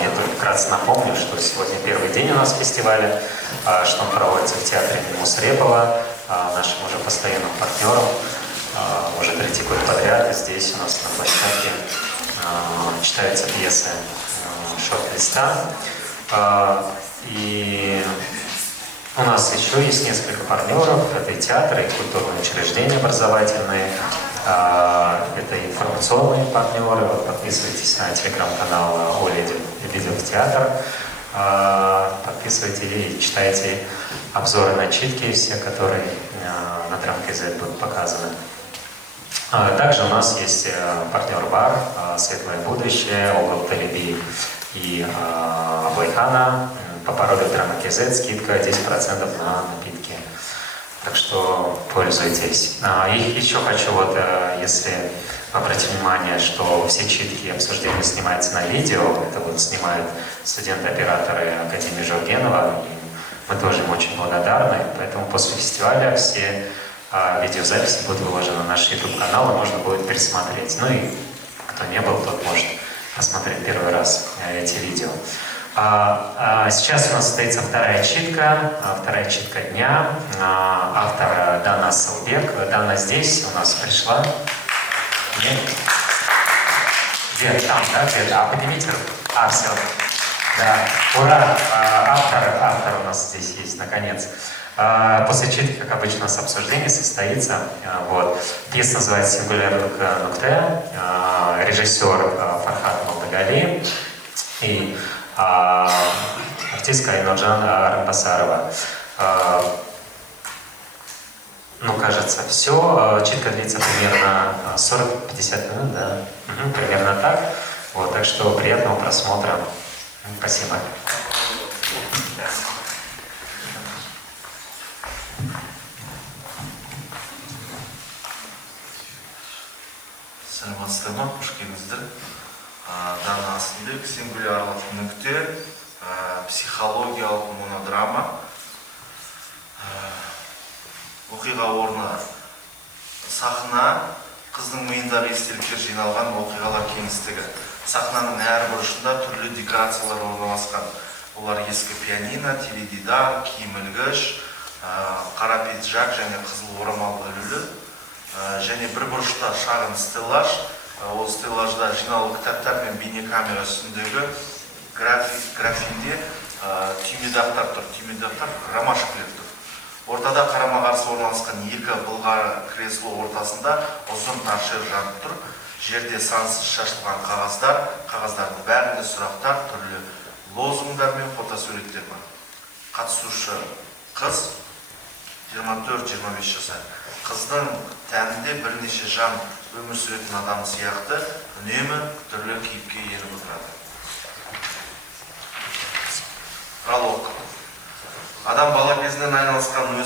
Я только вкратце напомню, что сегодня первый день у нас фестиваля, что он проводится в театре имени Мусрепова, нашим уже постоянным партнером. Уже третий год подряд, и здесь у нас на площадке читаются пьесы шорт-листа. И у нас еще есть несколько партнеров. Это и театры, и культурные учреждения образовательные, это и информационные партнеры. Вот подписывайтесь на телеграм-канал Оля идет в театр. Подписывайтесь и читайте обзоры начитки, все, которые на Драм.кз будут показаны. Также у нас есть партнер-бар «Светлое будущее», угол Талиби и Аблайхана. По паролю Драма.кз скидка 10% на напитки. Так что пользуйтесь. И еще хочу, если обратить внимание, что все читки и обсуждения снимаются на видео. Это снимают студенты-операторы Академии Жургенова. Мы тоже им очень благодарны. Поэтому после фестиваля все видеозаписи будут выложены на наш YouTube-канал, и можно будет пересмотреть. Ну и кто не был, тот может посмотреть первый раз эти видео. Сейчас у нас состоится вторая читка дня. Автор Дана Асылбек. Дана здесь у нас пришла. Нет? Где? Там, да? Где-то. Поднимите руку. Все. Да. Ура! Автор у нас здесь есть, наконец. После читки, как обычно, у нас обсуждение состоится. Пьеса называется «Сингуляр Нукте», режиссер Фархат Молдагали и артистка Айноджан Рамбасарова. Кажется, все. Читка длится примерно 40-50 минут, да? Примерно так. Так что приятного просмотра. Спасибо. Саламатсыздар ма, қош келдіңіздер. Дана Асылбек, сингулярлық нүкте, психологиялық монодрама. Оқиға орны сахна, қыздың миындағы естеліктер жиналған оқиғалар кеңістігі. Сахнаның әр бұрышында түрлі декорациялар орналасқан. Олар ескі пианино, теледидар, киім ілгіш, қара пиджак және қызыл орамал ілулі. Және бір бұрышта шағын стеллаж, ол стеллажда жиналу кітаптар мен бейнекамера үстіндегі графинде түймедақтар тұр, түймедақтар ромашкілер тұр. Ортада қарама-қарсы орналасқан екі былғары кресло ортасында ұзын торшер жанып тұр. Жерде сансыз шашылған қағаздар, қағаздардың бәрінде сұрақтар, түрлі лозунгдар мен фотосуреттер бар. Қатысушы қыз 24-25 жасар. Қыздың тәнінде бірнеше жан өмір сүретін адам сияқты үнемі түрлі кейіпке еніп отырады. Пролог. Адам бала кезінен айналасынан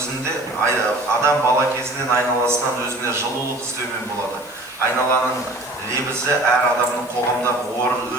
өзіне жылулық іздеумен болады. Айналаның лебізі әр адамның қоғамдағы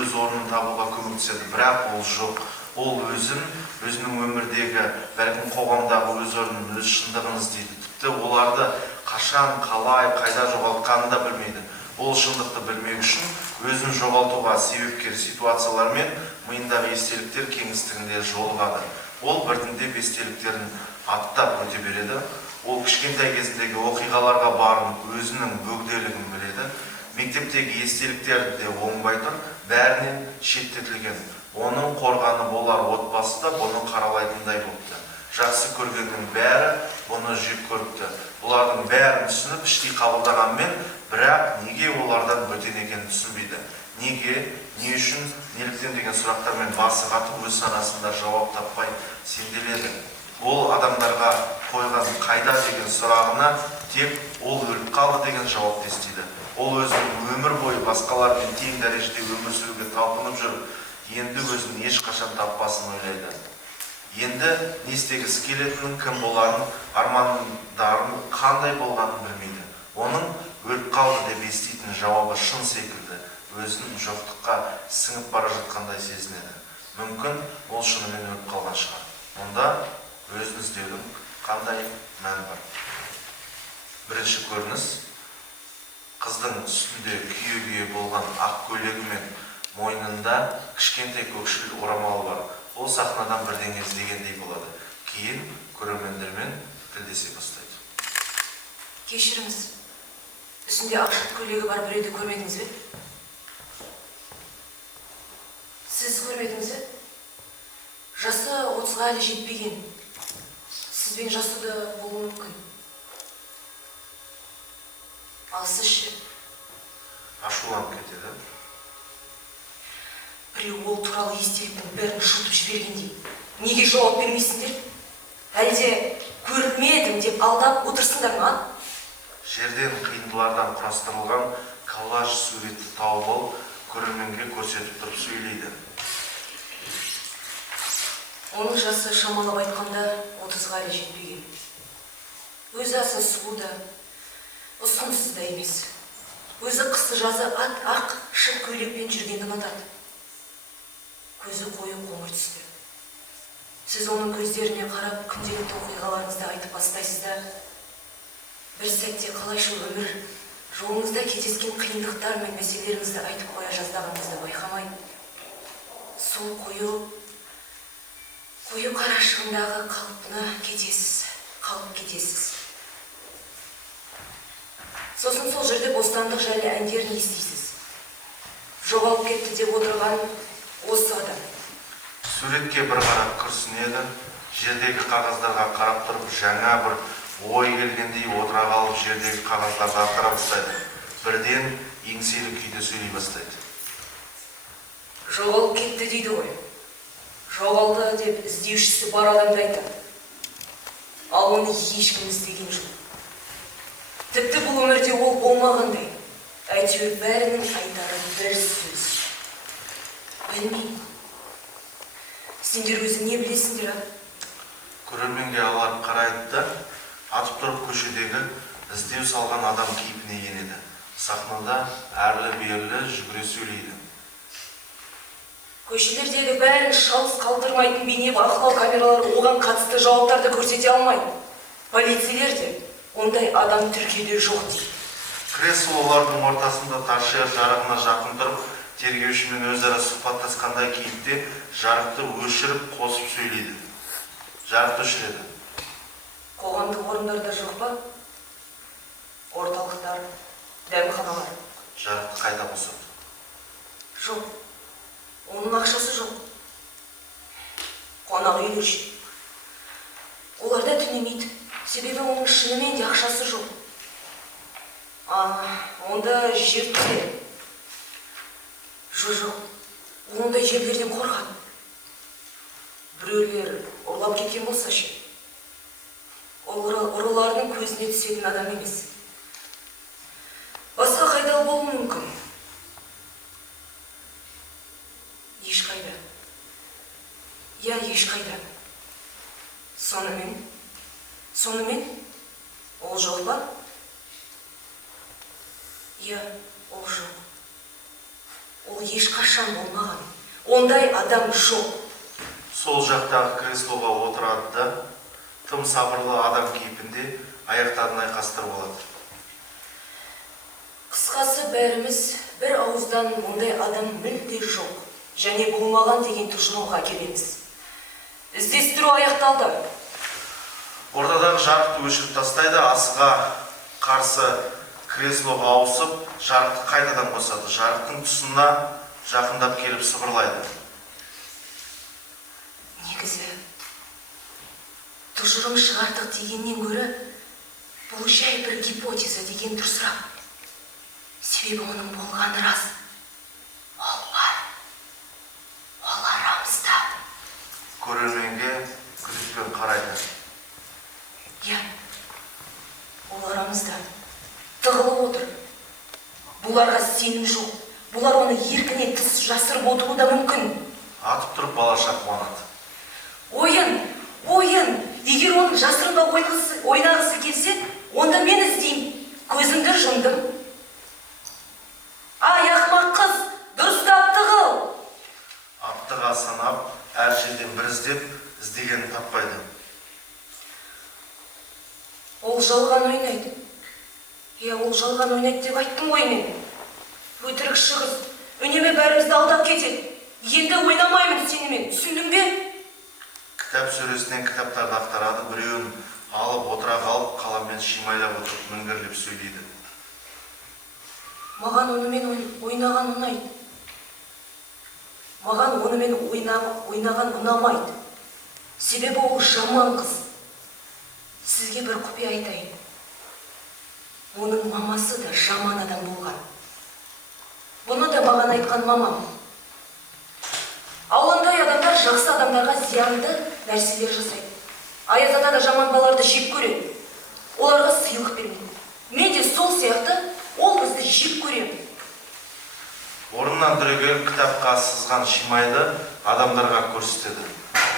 өз орнын табуға көмектеседі, бірақ ол жоқ. Ол өзінің өмірдегі, бәлкім қоғамдағы өз орнын, өз шындығын іздейді. Тіпті оларды қашан, қалай, қайда жоғалтқанын да білмейді. Ол шындықты білмек үшін өзін жоғалтуға себепкер ситуациялар мен миындағы естеліктер кеңістігінде жолығады. Ол біртіндеп естеліктерін аттап өте береді. Ол кішкентай кезіндегі оқиғаларға барып өзінің бөгделігін біледі. Мектептегі естеліктер де оңбай тұр, бәрінен шеттетілген. Оның қорғаны болар отбасы да бұны қаралайтындай болыпты. Жақсы көргеннің бәрі бұны жек көріпті. Бұлардың бәрін түсініп, іштей қабылдағанмен, бірақ неге олардан бөтен екенін түсінбейді. Неге, не үшін, неліктен деген сұрақтармен басы қатып өз санасында жауап таппай сенделеді. Ол адамдарға қойған қайда деген сұрағына тек ол өліп қалды деген жауап естиді. Ол өзінің өмір бойы басқалармен тең дәрежеде өмір сүруге талпынып жүріп, енді өзін ешқашан таппасын ойлайды. Енді не істегісі келетінін, кім боларын, армандарын қандай болғанын білмейді. Оның өліп қалды деп еститін жауабы шын секілді, өзін жоқтыққа сіңіп бара жатқандай сезінеді. Мүмкін ол шынымен өліп қалған шығар. Онда өзін іздеудің қандай мәні бар? Бірінші көрініс, қыздың үстінде күйе болған ақ көйлегі мен мойнында кішкентай көкшіл орамалы бар. Ол сахнадан бірдеңе іздегендей болады. Кейін көрермендермен тілдесе бастайды. Кешіріңіз, үстінде ақшат көйлегі бар біреуді көрмедіңіз бе? Сіз көрмедіңіз бе? Жасы 30-ға әлі жетпеген. Сізбен жасуды болуы мүмкін. Ал сіз ше? Ашуланып кетеді. Біреу ол туралы естеліктің бәрін шутып жібергендей. Неге жауап бермейсіңдер? Әлде көрмедім деп алдап отырсыңдар ма? Жерден қиындылардан құрастырылған коллаж суретті тауып алып, көрерменге көрсетіп тұрып сөйлейді. Оның жасы шамалап айтқанда 30-ға әлі жетпеген. Өзі аса сұлу да, ұсқынсыз да емес. Өзі қысы-жазы ақ шық көйлекпен жүргенді ұнатады. Көзі қою қоңыр түсті. Сіз оның көздеріне қарап, күнделікті оқиғаларыңызды айтып бастайсыз да, бір сәтте қалайша өмір жолыңызда кездескен қиындықтар мен мәселелеріңізді айтып қоя жаздағаныңызды байқамай, сол қою қарашығындағы қалпына қалып кетесіз. Сосын сол жерде бостандық жайлы әндерін естисіз. Жоғалып кетті деп отырған осы адам. Суретке бір қарап күрсінеді, жердегі қағаздарға қарап тұрып, жаңа бір ой келгендей отыра қалып, жердегі қағаздарға қарап ұстайды. Бірден еңселі күйде сөйлей бастайды. Жоғалып кетті дейді ғой. Жоғалды деп іздеушісі бар адамды айтады. Ал оны ешкім іздеген жоқ. Тіпті бұл өмірде ол болмағандай. Әйтеуір бәрінің айтары бір сөз. Білмеймін. Сендер өзің не білесіңдер, Көрерменге аларып қарайды да, атып тұрып көшедегі іздеу салған адам кейпіне енеді. Сахнада әрлі-берлі жүгіре сөйлейді. Көшелердегі бәрін шалыс қалдырмайтын бейне бақылау камералары оған қатысты жауаптарды көрсете алмайды. Полицейлер де ондай адам тіркеуде жоқ дейді. Креслолардың ортасында торшер жарығына жақын тұрып, тергеушімен өзара сұхбаттасқандай кейіпте жарықты өшіріп қосып сөйлейді. Жарықты өшіреді. Қоғамдық орындарда жоқ па? Орталықтар, дәмханалар. Жарықты қайта қосады. Жоқ. Оның ақшасы жоқ. Қонақ үйлер ше. Оларда түнемейді. Себебі оның шынымен де ақшасы жоқ. Онда жер түзеді. Жоқ. Ондай жерлерден қорқады. Біреулер ұрлап кеткен болса ше. Ұрылардың көзіне түсетін адам емес. Басқа қайда болуы мүмкін. Ешқайда. Я ешқайда. Сонымен, ол жоқ па? Я, ол жоқ. Ол ешқашан болмаған. Ондай адам жоқ. Сол жақтағы креслоға отырады да, тым сабырлы адам кейпінде аяқтарын айқастырып алады. Қысқасы бәріміз бір ауыздан ондай адам мүлде жоқ. Және болмаған деген тұжырымға келеміз. Іздестіру аяқталды. Ортадағы жарықты өшіріп тастайды, асыға қарсы креслоға ауысып, жарықты қайтадан қосады. Жарықтың тұсына жақындап келіп сыбырлайды. Негізі, тұжырым шығардық дегеннен гөрі, бұл жай бір гипотеза деген дұрысырақ. Себебі оның болғаны рас. Ол бар. Ол арамызда. Көрерменге күдікпен қарайды. Я, ол арамызда. Тығылып отыр. Бұларға сенім жоқ. Бұлар оны еркіне тыс жасырып отыруы да мүмкін. Атып тұрып балаша қуанады. Ойын. Егер оның жасырында ойнағысы келсе, онда мен іздеймін. Көзімді жұмдым. Ай, ақымақ қыз, дұрыстап тығыл. Аптыға санап, әр жерден бір іздегенін таппайды. Ол жалған ойнайды. Ол жалған ойнайды деп айттым ғой мен. Өтірік шығыз, үнеме бәрімізді алдап кетеді. Енді ойнамаймын сенімен, түсіндің бе? Кітап сөресінен кітаптарды ақтарады, біреуін алып отыра қалып, қаламмен шимайлап отырып міңгірлеп сөйлейді. Маған онымен ойнаған ұнайды. Маған онымен ойнаған ұнамайды. Себебі ол жаман қыз. Сізге бір құпия айтайын. Оның мамасы да жаман адам болған. Бұны да маған айтқан мамам. Ондай адамдар жақсы адамдарға зиянды нәрселер жасайды. Аяз ата да жаман балаларды жек көреді. Оларға сыйлық бермейді. Мен де сол сияқты ол бізді жек көремін. Орнынан түрегеліп кітапқа сызған шимайды адамдарға көрсетеді.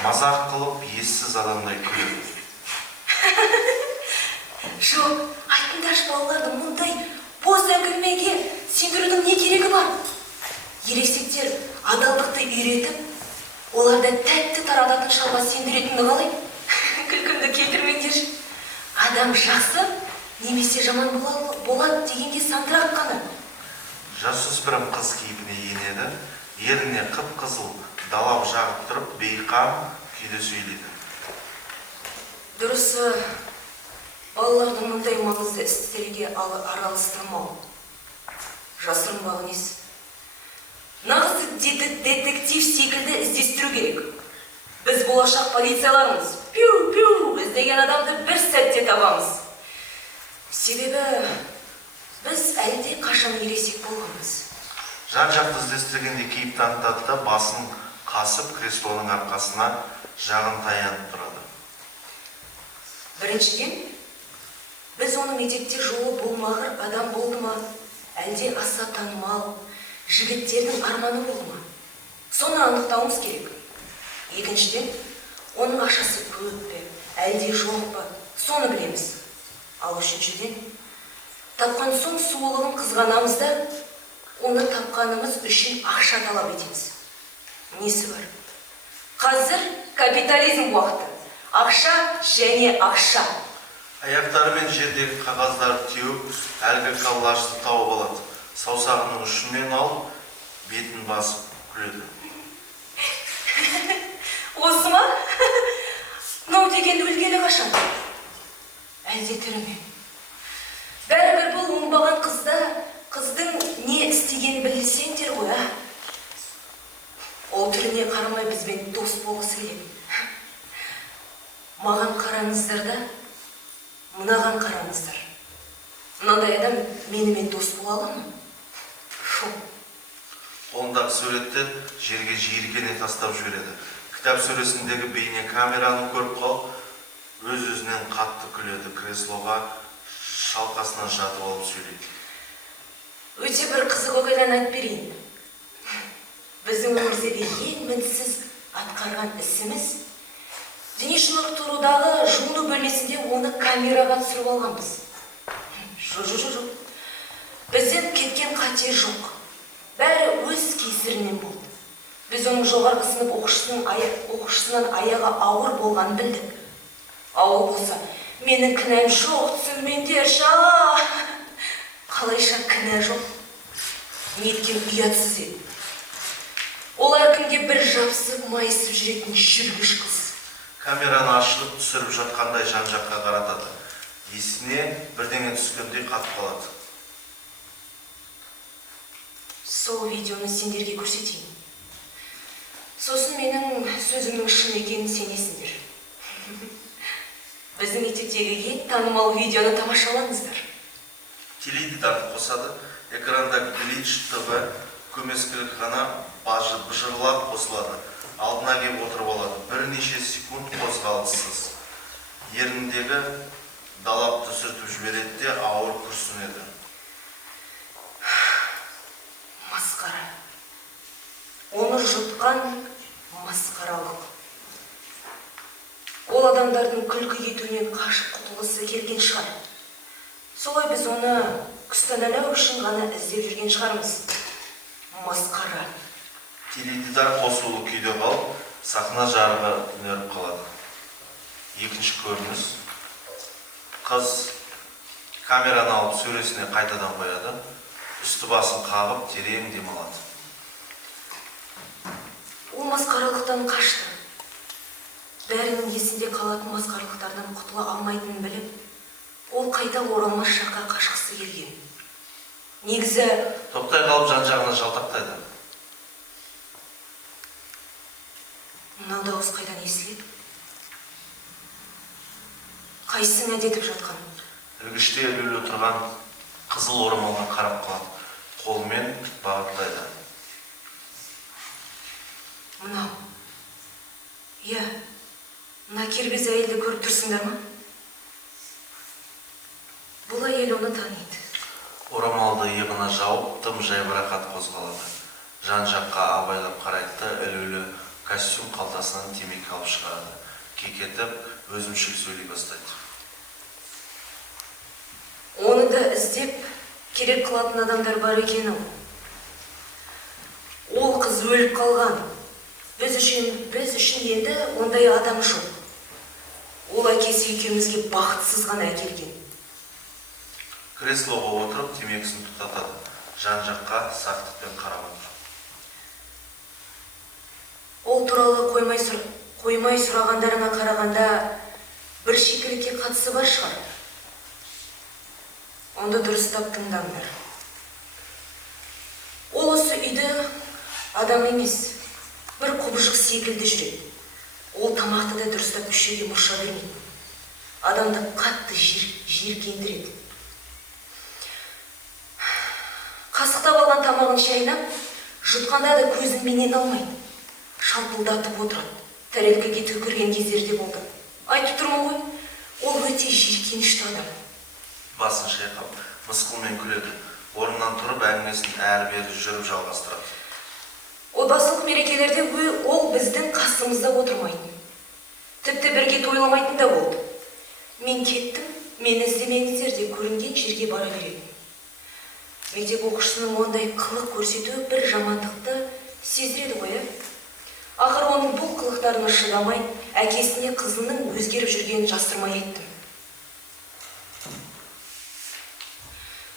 Мазақ қылып, ессіз адамдай күледі. Жоқ, айтыңдаршы балаларды мұндай бос әңгімеге сендірудің не керегі бар? Ересектер адалдықты үйретіп, оларда тәтті тарататын шалға сендіретінді қалай? Күлкімді келтірмеңдерші. Адам жақсы немесе жаман болады дегенге сандырақ қана. Жасөспірім қыз кейпіне енеді, еріне қып-қызыл далап жағып тұрып, бейқам күйде сөйлейді. Дұрысы, балалардың мұндай маңызды істерге араластырмау. Жасырынбағы несі? Нағыз детектив секілді іздестіру керек. Біз болашақ полициялармыз. Пиу-пиу, іздеген адамды бір сәтте табамыз. Себебі біз әлде қашан ересек болғанбыз. Жан-жақты іздестіргенде кейіп танытады да, басын қасып, креслоның арқасына жағын таянып тұрады. Біріншіден, біз оны мектепте жолы болмағыр адам болды ма, әлде аса танымал жігіттердің арманы болды ма? Соны анықтауымыз керек. Екіншіден, оның ақшасы көп пе, әлде жоқ па, соны білеміз. Ал үшіншіден, тапқан соң сұлулығын қызғанамыз да, оны тапқанымыз үшін ақша талап етеміз. Несі бар? Қазір капитализм уақыты. Ақша және ақша. Аяқтарымен жердегі қағаздарды теуіп, әлгі коллажды тауып алады. Саусағының ұшымен алып, бетін басып күледі. Осы ма? Мынау деген өлгелі қашан? Әлде тірі ме? Бәрібір бұл оңбаған қыздың не істеген білсеңдер ғой, а? Ол түріне қарамай бізбен дос болғысы келеді. Маған қараңыздар да, мынаған қараңыздар. Мынандай адам менімен дос бола ала ма? Қолындағы суретті жерге жиіркене тастап жібереді. Кітап сөресіндегі бейне камераны көріп қалып, өз-өзінен қатты күледі. Креслоға шалқасынан жатып алып сөйлейді. Өте бір қызық оқиғаны айтып берейін. Біздің өмірдегі ең мінсіз атқарған ісіміз дене шынықтырудағы жуыну бөлмесінде оны камераға түсіріп алғанбыз. Жоқ. Бізден кеткен қате жоқ. Бәрі өз кесірінен болды. Біз оның жоғарғы сынып оқушысынан аяғы ауыр болғанын білдік. Ауыр болса, менің кінәм жоқ, түсінбеңдерші. Қалайша кінә жоқ? Неткен ұятсыз еді. Ол әркімге бір жабысып, майысып жүретін жүргіш қыз. Камераны ашылып түсіріп жатқандай жан-жаққа қаратады. Есіне бірдеңе түскендей қатып қалады. Сол видеоны сендерге көрсетейін. Сосын менің сөзімнің шын екенін сенесіңдер. Біздің мектептегі ең танымал видеоны тамашалаңыздар. Теледидарды қосады, экранда Глич ТВ көмескілік ғана быжырлап қосылады. Алдына кеп отырып алады. Бірнеше секунд қозғалыссыз. Еріндегі далапты сүртіп жібереді де ауыр күрсінеді. Масқара. Оны жұтқан масқаралық. Ол адамдардың күлкі етуінен қашып құтылғысы келген шығар. Солай біз оны күстаналау үшін ғана іздеп жүрген шығармыз. Масқара. Теледидар қосулы күйде қалып, сахна жарығы түнеріп қалады. Екінші көрініс. Қыз камераны алып сөресіне қайтадан қояды. Үсті басын қағып, терең демалады. Ол масқаралықтан қашты. Бәрінің есінде қалатын масқаралықтардан құтыла алмайтынын біліп, ол қайта оралмас жаққа қашқысы келген. Негізі Топтай қалып жан-жағына жалтақтайды. мынау дауыс қайдан естіледі? Қайсың әдетіп жатқан? Ілгіште ілулі тұрған қызыл орамалға қарап қалады. Қолымен бағыттайды. Мынау. Иә, мына кербез әйелді көріп тұрсыңдар ма? Бұл әйел оны таниды. Орамалды иығына жауып, тым жайбарақат қозғалады. Жан-жаққа абайлап қарайды да ілулі костюм қалтасынан темекі алып шығарады. Кекетіп, өзімшіл сөйлей бастайды. Оны да іздеп, керек қылатын адамдар бар екен ол. Ол қыз өліп қалған. Біз үшін енді ондай адам жоқ. Ол әкесі екеумізге бақытсыз ғана әкелген. Креслоға отырып, темекісін тұтатады. Жан-жаққа сақтықпен қарамайды. Ол туралы қоймай сұрағандарына қарағанда бір шикілікке қатысы бар шығар. Онда дұрыстап тыңдаңдар. Ол осы үйді адам емес, бір құбыжық секілді жүреді. Ол тамақты да дұрыстап үшеге мұрша бермейді. Адамды қатты жиіркендіреді. Қасықтап алған тамағын шайнап, жұтқанда да көзін менен алмайды. Шалпылдатып отырады. Тәрелкеге түкірген кездерде болды. Айтып тұрмын ғой, ол өте жиіркенішті адам. Басын шайқап, мысқылмен күледі. Орнынан тұрып, әңгімесін әрі-бері жүріп жалғастырады. Отбасылық мерекелерде ол біздің қасымызда отырмайтын. Тіпті бірге тойламайтын да болды. Мен кеттім, мені іздемеңіздер де көрінген жерге бара беретін. Мектеп оқушысының ондай қылық көрсетуі бір жамандықты сездіреді ғой. Ақыр оның бұл қылықтарына шыдамай, әкесіне қызының өзгеріп жүргенін жасырмай еттім.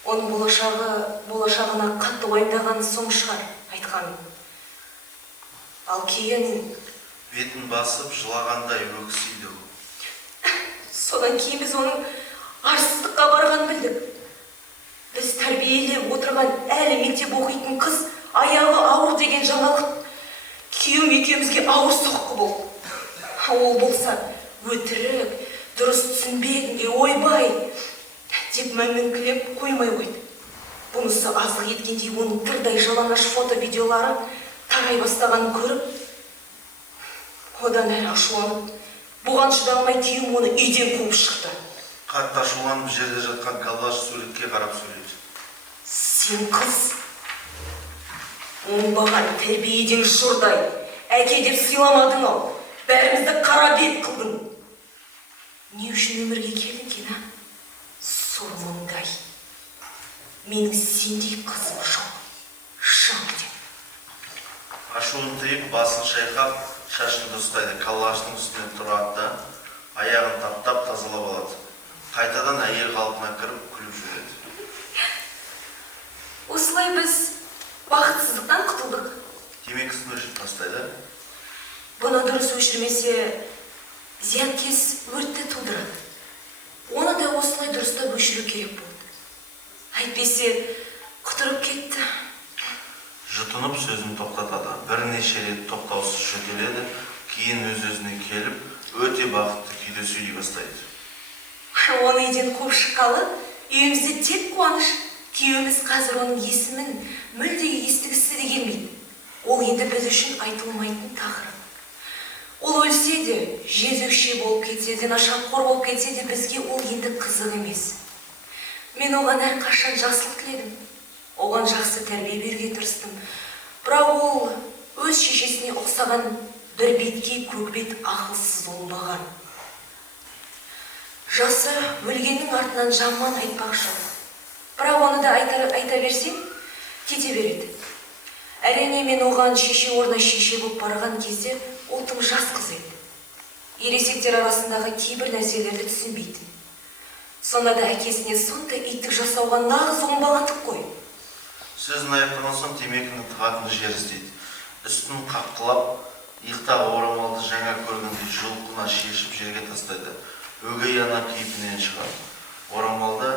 Оның болашағына қатты уайымдағаны соң шығар айтқаным. Ал кейін Бетін басып, жылағандай өксиді. содан кейін біз оның арсыздыққа барғанын білдік. Біз тәрбиелеп отырған әлі мектеп оқитын қыз аяғы ауыр деген жаңалық күйеуім екеумізге ауыр соққы болды. Ол болса өтірік, дұрыс түсінбегенге ойбай деп мәңгілеп қоймай қойды. Бұнысы азық еткендей оның тырдай жалаңаш фото-видеолары тарай бастағанын көріп, одан әрі ашуланып, бұған шыдамай күйеуім оны үйден қуып шықты. Қатты ашуланып жерде жатқан коллаж суретке қарап сөйледі. Сен қыз, оңбаған тәрбиеден жұрдай, әке деп сыйламадың ау, бәрімізді қара бет қылдың. Не үшін өмірге келдің кен, а? Сорлыңдай. Менің сендей қызым жоқ. Шамды. Ашуын тыйып, басын шайқап, шашын ұстайды. Коллаждың үстіне тұрады да, аяғын таптап тазалап алады. Қайтадан әйел қалпына кіріп, күліп жүреді. Осылай біз бақытсыздықтан құтылдық. Темекісін өшіріп тастайды. Бұны дұрыс өшірмесе, зиянкес өртті тудырады. Оны да осылай дұрыстап өшіру керек болды. Әйтпесе, құтырып кетті. Жұтынып сөзін тоқтатады. Бірнеше рет тоқтаусыз жөтеледі, кейін өз-өзіне келіп, өте бақытты күйде сөйлей бастайды. Оны үйден қуып шыққалы, үйімізде тек қуаныш. Күйеуіміз қазір оның есімін мүлде естігісі де келмейді. Ол енді біз үшін айтылмайтын тақырып. Ол өлсе де, жезөкше болып кетсе де, нашаққор болып кетсе де, бізге ол енді қызық емес. Мен оған әрқашан жақсылық тіледім. Оған жақсы тәрбие беруге тырыстым. Бірақ ол өз шешесіне ұқсаған бір бетке көкбет ақылсыз болмаған. Жасы өлгеннің артынан жаман айтпақ жоқ. Бірақ оны да айта берсем, кете береді. Әрине мен оған шеше орнына шеше болып барған кезде ол тым жас қыз еді. Ересектер арасындағы кейбір нәрселерді түсінбейтін. Сонда да әкесіне сондай иттік жасауға нағыз оңбағандық қой. Сөзін аяқтаған соң темекінің тығатын жер іздейді. үстін қаққылап, иықтағы орамалды жаңа көргендей жұлқына шешіп жерге тастайды. Өгей ана кейпінен шығады. Орамалды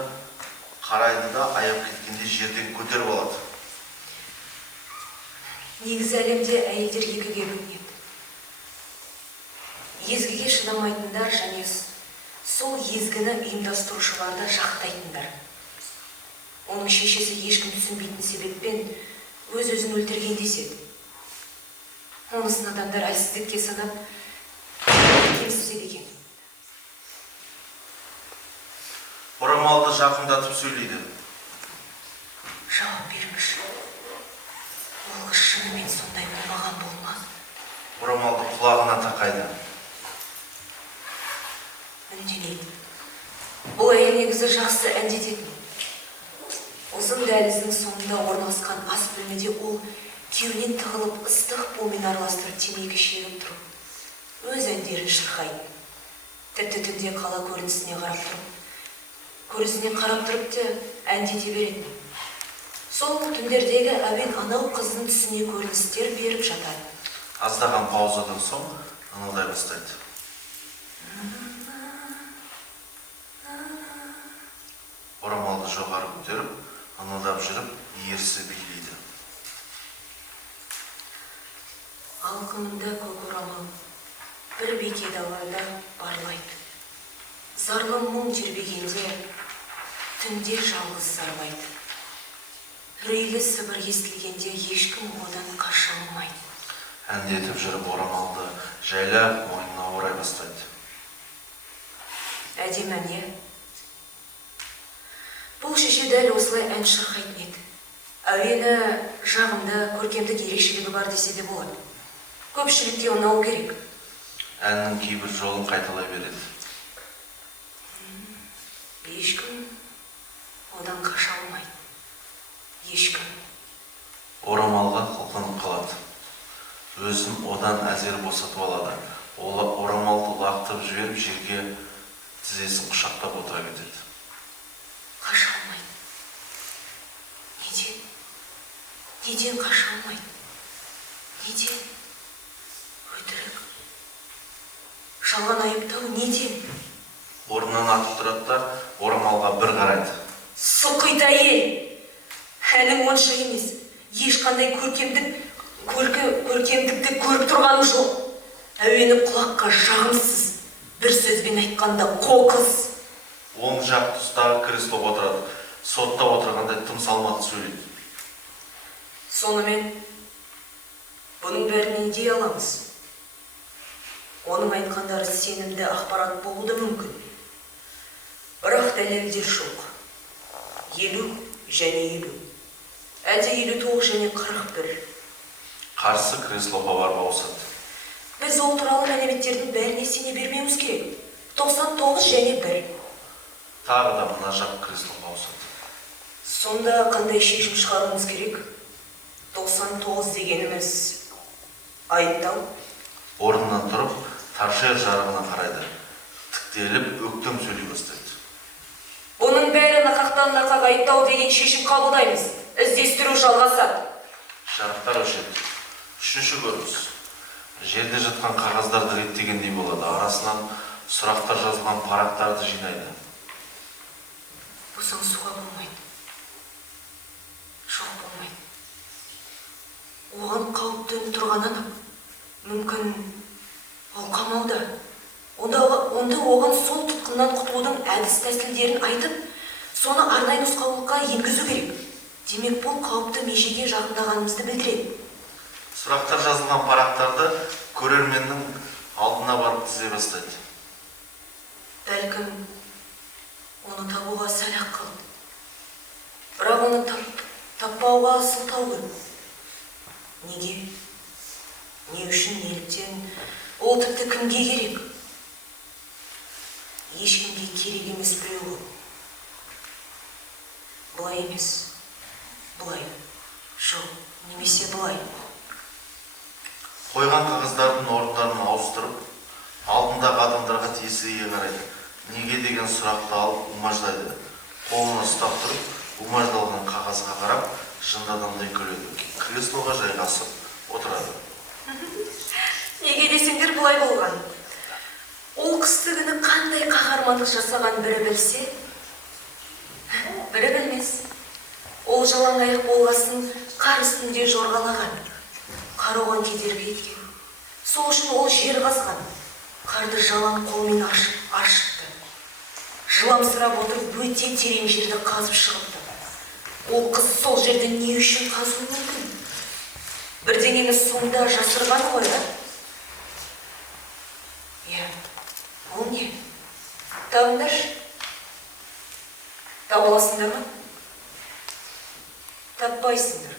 қарайды да аяп кеткенде жерден көтеріп алады. Негізі әлемде әйелдер екіге бөлінеді. Езгіге шыдамайтындар және сол езгіні ұйымдастырушыларды жақтайтындар. Оның шешесі ешкім түсінбейтін себеппен өз-өзін өлтірген деседі. Онысын адамдар әлсіздікке санап кемсітеді екен. Орамалды жақындатып сөйлейді. Жауап беріңізші. Ол қыз шынымен сондай болмаған болмақ. Орамалды құлағына тақайды. Үндемейді. Бұл әйел негізі жақсы әндететін. Ұзын дәліздің соңында орналасқан ас бөлмеде ол кеуінен тығылып ыстық бумен араластырып темекі шегіп тұрып, өз әндерін шырқайды. Тіпті түнде қала көрінісіне қарап тұрып те әндете береді. Сол түндердегі әуен анау қыздың түсіне көріністер беріп жатады. Аздаған паузадан соң аналдай бастайды. Орамалды жоғары көтеріп, анадап жүріп, ерсі билейді. Алқымында көк орамал бір беке далада барлайды. Зарлы мұң тербегенде түнде жалғыз зарлайды. Үрейлі сыбыр естілгенде ешкім одан қаша алмайды. Әндетіп жүріп орамалды жайлап мойнына орай бастайды. Әдемі не? Бұл шеше дәл осылай ән шырқайтын еді. Әуені жағымда көркемдік ерекшелігі бар десе де болады. Көпшілікке ұнау керек. Әннің кейбір жолын қайталай береді. Ешкім одан қаша алмайды. Ешкім. Орамалға қылқынып қалады. Өзін одан әзер босатып алады. Орамалды лақтырып жіберіп жерге тізесін құшақтап отыра кетеді. Қаша алмайды. Неден? Неден қаша алмайды? Неден? Өтірік. Жалған айыптау неден? Орнынан атып тұрады да орамалға бір қарайды. Сұқиды әйел! Әнің онша емес. Ешқандай көркемдікті көріп тұрғаным жоқ. Әуені құлаққа жағымсыз. Бір сөзбен айтқанда қоқыс. Оң жақ тұстағы креслоға отырады. Сотта отырғандай тым салмақты сөйлейді. Сонымен, бұның бәрінен дей аламыз. Оның айтқандары сенімді ақпарат болуы мүмкін. Бірақ дәлелдер жоқ. 50 және 50. Әлде 59 және 41. Қарсы креслоға барып ауысады. Біз ол туралы мәліметтердің бәріне сене бермеуіміз керек. 99 және 1. Тағы да мына жақ креслоға ауысады. Сонда қандай шешім шығаруымыз керек? 99 дегеніміз айыптау. Орнынан тұрып, торшер жарығына қарайды. Тіктеліп, өктем сөйлей бастайды. Бұның бәрі нақақтан-нақақ айыптау деген шешім қабылдаймыз. Іздестіру жалғасады. Жарықтар өшеді. Үшінші көрініс. Жерде жатқан қағаздарды реттегендей болады. Арасынан сұрақтар жазылған парақтарды жинайды. Бұсаң суға болмайды. Жоқ болмайды. Оған қауіп төніп тұрған анық. Мүмкін ол қамауда. Онда оған сол тұтқыннан құтылудың әдіс тәсілдерін айтып, соны арнайы нұсқаулыққа енгізу керек. Демек, бұл қауіпті межеге жақындағанымызды білдіреді. Сұрақтар жазылған парақтарды көрерменнің алдына барып тізе бастайды. Бәлкім, оны табуға сәл-ақ қалды. Бірақ оны таппауға сылтау көп. Неге? Не үшін, неліктен? Ол тіпті кімге керек? Ешкімге керек емес біреу. Бұлай емес. Бұлай. Жоқ, немесе бұлай. Қойған қағаздардың орындарын ауыстырып, алдындағы адамдарға тесіле қарайды. Неге деген сұрақты алып умаждайды. Қолына ұстап тұрып, умаждалған қағазға қарап, жынды адамдай күледі. Креслоға жайғасып, отырады. Неге десеңдер бұлай болған. Ол қыстыгіні қандай қаһармандық жасаған бірі білсе, бірі білмес. Ол жалаң аяқ болғасын қар үстінде жорғалаған, қар оған кедергі еткен. Сол үшін ол жер қазған, қарды жалаң қолмен ашыпты. Жыламсырап отырып өте терең жерді қазып шығыпты. Ол қыз сол жерде не үшін қазуы мүмкін? Бірдеңені сонда жасырған ғой, иә, ол не? Табыңдаршы. Таба аласыңдар ма? Таппайсыңдар.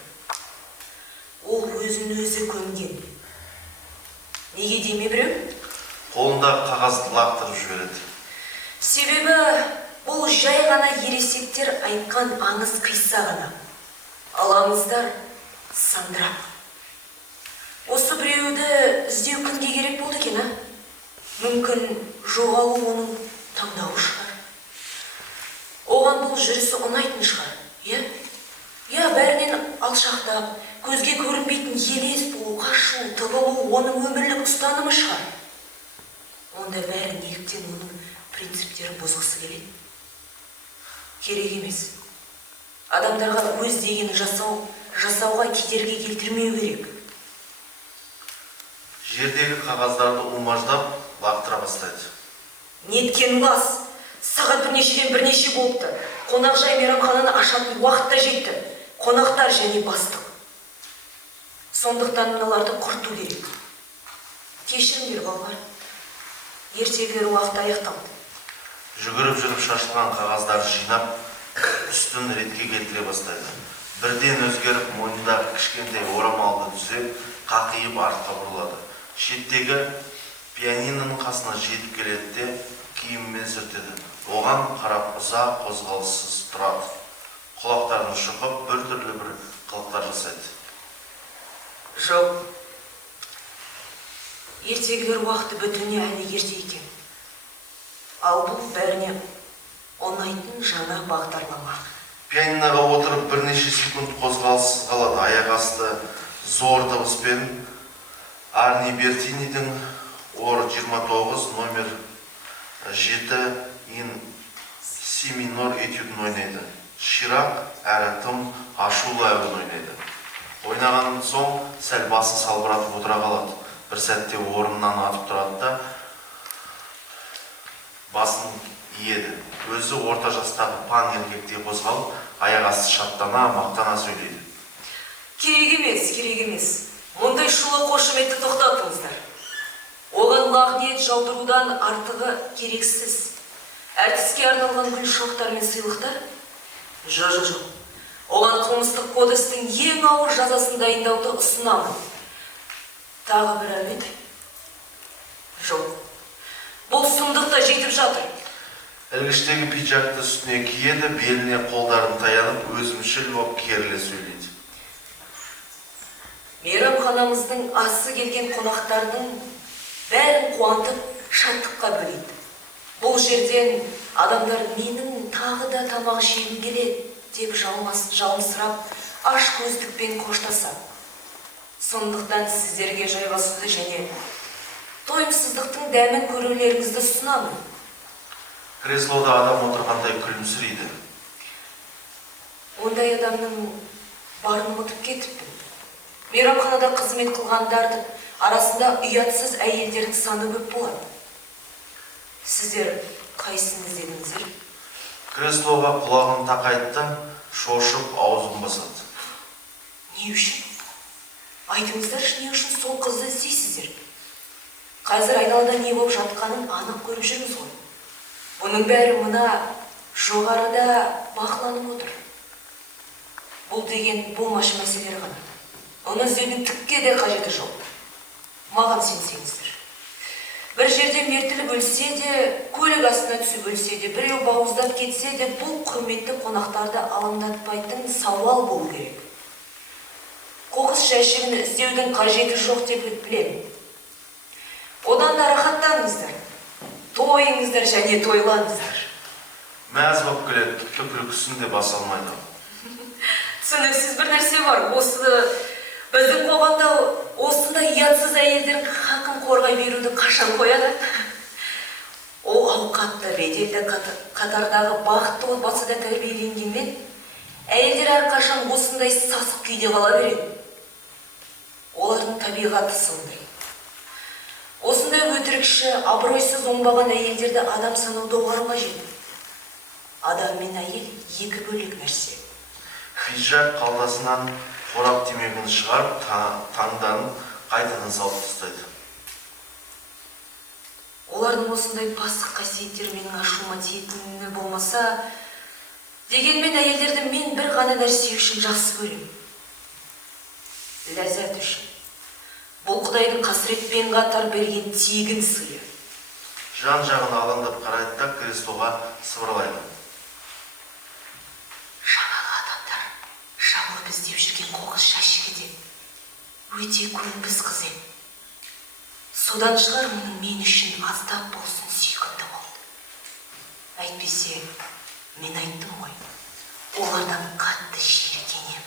Ол өзін өзі көмген. Неге деме біреу? Қолында қағазды лақтырып жібереді. Себебі бұл жай ғана ересектер айтқан аңыз қисса ғана. Ал аңыздар сандырақ. Осы біреуді іздеу кімге керек болды екен, Мүмкін жоғалу оның таңдауы шығар. Оған бұл жүрісі ұнайтын шығар, иә? Я, бәрінен алшақтап, көзге көрінбейтін елес болу, қашу, тығылу оның өмірлік ұстанымы шығар. Онда бәрі неліктен оның принциптерін бұзғысы келеді? Керек емес. Адамдарға өз дегенін жасауға кедергі келтірмеу керек. Жердегі қағаздарды умаждап лақтыра бастайды. Неткен лас, сағат бірнеше болыпты. Қонақжай мейрамхананы ашатын уақыт та жетті. Қонақтар және бастық. Сондықтан мыналарды құрту керек. Кешіріңдер балалар. Ертегілер уақыт аяқталды. Жүгіріп жүріп шашылған қағаздарды жинап, үстін ретке келтіре бастайды. Бірден өзгеріп, мойнындағы кішкентай орамалды түзеп, қақиып артқа бұрылады. Шеттегі пианиноның қасына жетіп келеді де, киіммен сүртеді. Оған қарап ұзақ қозғалыссыз тұрады. Құлақтарын шұқып, біртүрлі бір қылықтар жасайды. Жоқ. Ертегілер уақыты бітуіне әлі ерте екен. Ал бұл бәріне ұнайтын жаңа бағдарлама. Пианиноға отырып бірнеше секунд қозғалыссыз қалады. Аяқ асты зор дыбыспен Арни Бертинидің ор 29 номер 7 ин си минор этюдін ойнайды. Ширақ әрі тым ашулы әуен ойнайды. Ойнаған соң сәл басы салбыратып отыра қалады. Бір сәтте орнынан атып тұрады да басын иеді. Өзі орта жастағы пан еркектей қозғалып, аяқ асты шаттана, мақтана сөйлейді. Керек емес. Мұндай шулы қошеметті тоқтатыңыздар. Оған лағнет жаудырудан артығы керексіз. Әртіске арналған гүл шоқтар мен сыйлықтар? Жоқ. Оған қылмыстық кодекстің ең ауыр жазасын дайындауды ұсынамын. Тағы бір әлмет? Жоқ. Бұл сұмдықта жетіп жатыр. Ілгіштегі пиджакты үстіне киеді, беліне қолдарын таянып, өзімшіл боп керіле сөйлейді. Мейрамханамыздың асы келген қонақтардың бәрін қуантып, шаттыққа бөлейді. Бұл жерден адамдар менің тағы да тамақ жегім келеді деп жалымсырап, аш көздікпен қоштасады. Сондықтан сіздерге жайғасуды және тойымсыздықтың дәмін көрулеріңізді ұсынамын. Креслода адам отырғандай күлімсірейді. Ондай адамның барын ұмытып кетіппін. Мейрамханада қызмет қылғандардың арасында ұятсыз әйелдердің саны көп болады. Сіздер қайсысын іздедіңіздер? Креслоға құлағын тақайды, шошып аузын басады. Не үшін? Айтыңыздаршы, не үшін сол қызды іздейсіздер? Қазір айналада не болып жатқанын анық көріп жүрміз ғой. Бұның бәрі мына жоғарыда бақыланып отыр. Бұл деген болмашы мәселелер ғана. Оны іздеудің түкке де қажеті жоқ. Маған сенсеңіздер. Бір жерде мертіліп өлсе де, көлік астына түсіп өлсе де, біреу бауыздап кетсе де, бұл құрметті қонақтарды алаңдатпайтын сауал болу керек. Қоқыс жәшігін іздеудің қажеті жоқ деп білемін. Одан да рахаттаныңыздар. Тойыңыздар және тойлаңыздар. Мәз боп келеді, тіпті күлкісін де баса алмайды. Түсініксіз бір нәрсе бар. Біздің қоғамда осындай ұятсыз әйелдердің хақын қорғай беруді қашан қояды? Ол ауқатты, беделді қатардағы бақытты отбасыда тәрбиеленгенмен, әйелдер әрқашан осындай сасық күйде қала береді. Олардың табиғаты сондай. Осындай өтірікші, абыройсыз оңбаған әйелдерді адам санау доғару қажет. Адам мен әйел екі бөлек нәрсе. Пиджак қалтасынан қорап темекіні шығарып, таңданып қайтадан салып тастайды. Олардың осындай пасық қасиеттері менің ашуыма тиетіні болмаса, дегенмен әйелдерді мен бір ғана нәрсе үшін жақсы көремін. Ләззат үшін. Бұл Құдайдың қасіретпен қатар берген тегін сыйы. Жан-жағын алаңдап қарайды да креслоға сыбырлайды. Жаңағы адамдар жауап іздеп жүрген қоқыс жәшігі де өте көнбіс қыз еді. Содан шығар оның мен үшін аздап болсын сүйкімді болды. Әйтпесе, мен айттым ғой, олардан қатты жиіркенемін.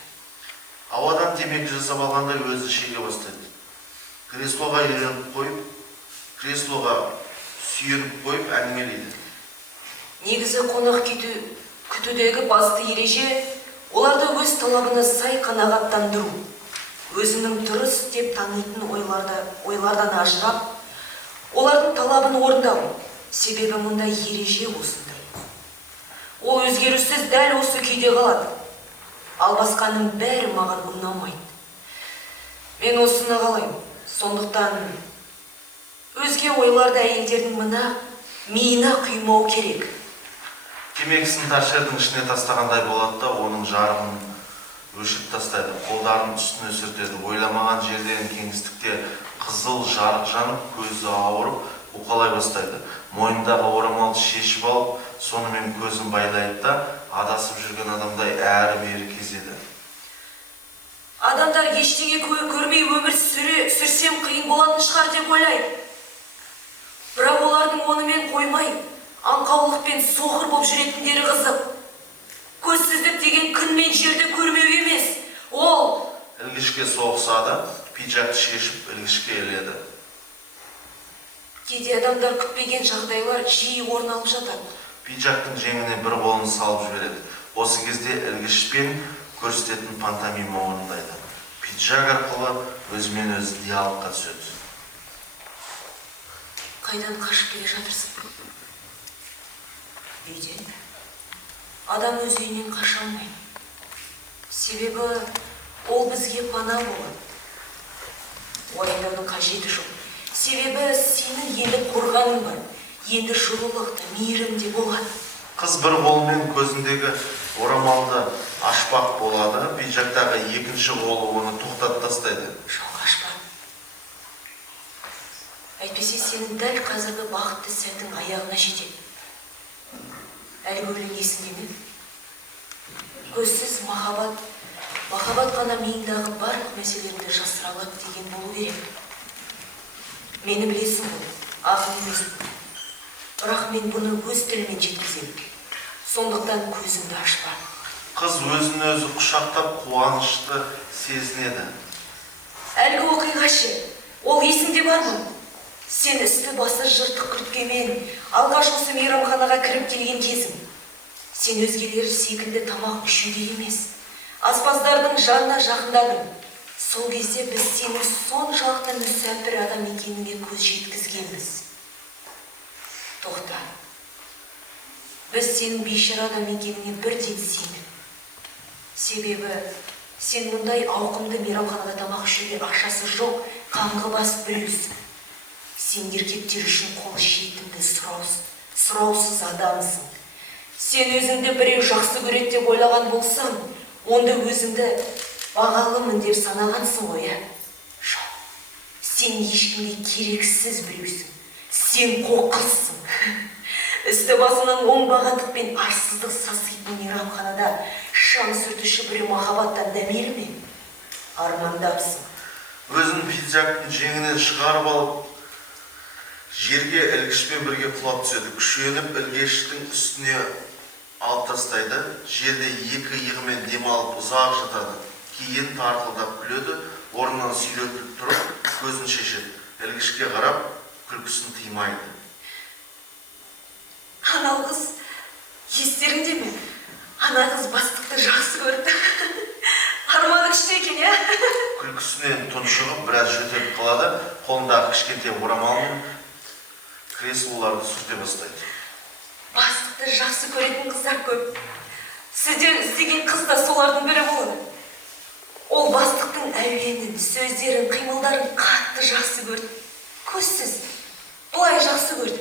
Ауадан темекі жасап алғанда өзі шеге бастайды. Креслоға сүйеніп қойып әңгімелейді. Негізі қонақ күтудегі басты ереже оларды өз талабына сай қанағаттандыру. Өзінің дұрыс деп танитын ойлардан ажырап, олардың талабын орындау. Себебі мұндай ереже осындай. Ол өзгеріссіз дәл осы күйде қалады. Ал басқаның бәрі маған ұнамайды. Мен осыны қалаймын. Сондықтан өзге ойларды әйелдердің миына құймау керек. Темекісін торшердің ішіне тастағандай болады да, оның жарығын өшіріп тастайды. Қолдарын үстіне сүртеді. Ойламаған жерден кеңістікте қызыл жарық жанып, көзі ауырып, уқалай бастайды. Мойнындағы орамалды шешіп алып, сонымен көзін байлайды да, адасып жүрген адамдай әрі-бері кезеді. Адамдар ештеңе көрмей өмір сүрсем қиын болатын шығар деп ойлайды. Бірақ олардың онымен қоймай, аңқаулықпен соқыр болып жүретіндері қызық. Көзсіздік деген күн мен жерді көрмеу емес. Ол ілгішке соғысады, пиджакты шешіп ілгішке іледі. Кейде адамдар күтпеген жағдайлар жиі орын алып жатады. Пиджактың жеңіне бір қолын салып жібереді. Осы кезде ілгішпен көрсететін пантомима орындайды. Пиджак арқылы өзімен өзі диалогқа түседі. Қайдан қашып келе жатырсың? Үйден. Адам өз үйінен қаша алмайды. Себебі ол бізге пана болады. Уайымдаудың қажеті жоқ. Себебі сенің енді қорғаның бар. Енді жылылықты, мейірімде болады. Қыз бір қолымен көзіндегі орамалды ашпақ болады, пиджактағы екінші қолы оны тоқтатып тастайды. Жоқ, ашпа. Әйтпесе сенің дәл қазіргі бақытты сәтің аяғына жетеді. Әлгі өлең есіңде ме? Көзсіз махаббат қана миыңдағы барлық мәселелерді жасыра алады деген болу керек. Мені білесің ғой, ақын емеспін. Бірақ мен бұны өз тілімен жеткіземін. Сондықтан көзіңді ашпа. Қыз өзін өзі құшақтап қуанышты сезінеді. Әлгі оқиға ше, ол есіңде бар ма? Сен үсті басы жыртық күрткемен алғаш осы мейрамханаға кіріп келген кезің. Сен өзгелер секілді тамақ ішуде емес, аспаздардың жанына жақындадың. Сол кезде біз сенің соншалықты мүсәпір адам екеніңе көз жеткізгенбіз. Тоқта. Біз сенің бейшара адам екеніңе бірден сендік. Себебі сен мұндай ауқымды мейрамханада тамақ ішуге ақшасы жоқ, қаңғыбас біреусің. Сен еркектер үшін қол жетімді сұраусыз адамсың. Сен өзіңді біреу жақсы көреді деп ойлаған болсаң, онда өзіңді бағалымын деп санағансың ғой, Жоқ. Сен ешкімге керексіз біреусің. Сен қоқыссың. Үсті басынан оңбағандық пен арсыздық саситын мейрамханада шам сүртуші біреу махаббаттан дәмелі ме? Армандапсың. Өзін пиджактың жеңінен шығарып алып, жерге ілгішпен бірге құлап түседі. Күшеніп ілгіштің үстіне алып тастайды. Жерде екі иығымен демалып ұзақ жатады. Кейін тарқылдап күледі. орнынан сүйретіліп тұрып, көзін шешеді. Ілгішке қарап, күлкісін тыймайды. Анау қыз, естеріңде ме? Ана қыз бастықты жақсы көрді. Арманы күшті екен, я? Күлкісінен тұншығып, біраз жөтеліп қалады, қолындағы кішкентай орамалмен креслоларды сүрте бастайды. Бастықты жақсы көретін қыздар көп. Сізден іздеген қыз да солардың бірі болады. Ол бастықтың әуенін, сөздерін, қимылдарын қатты жақсы көрді. Көзсіз, бұлай жақсы көрді.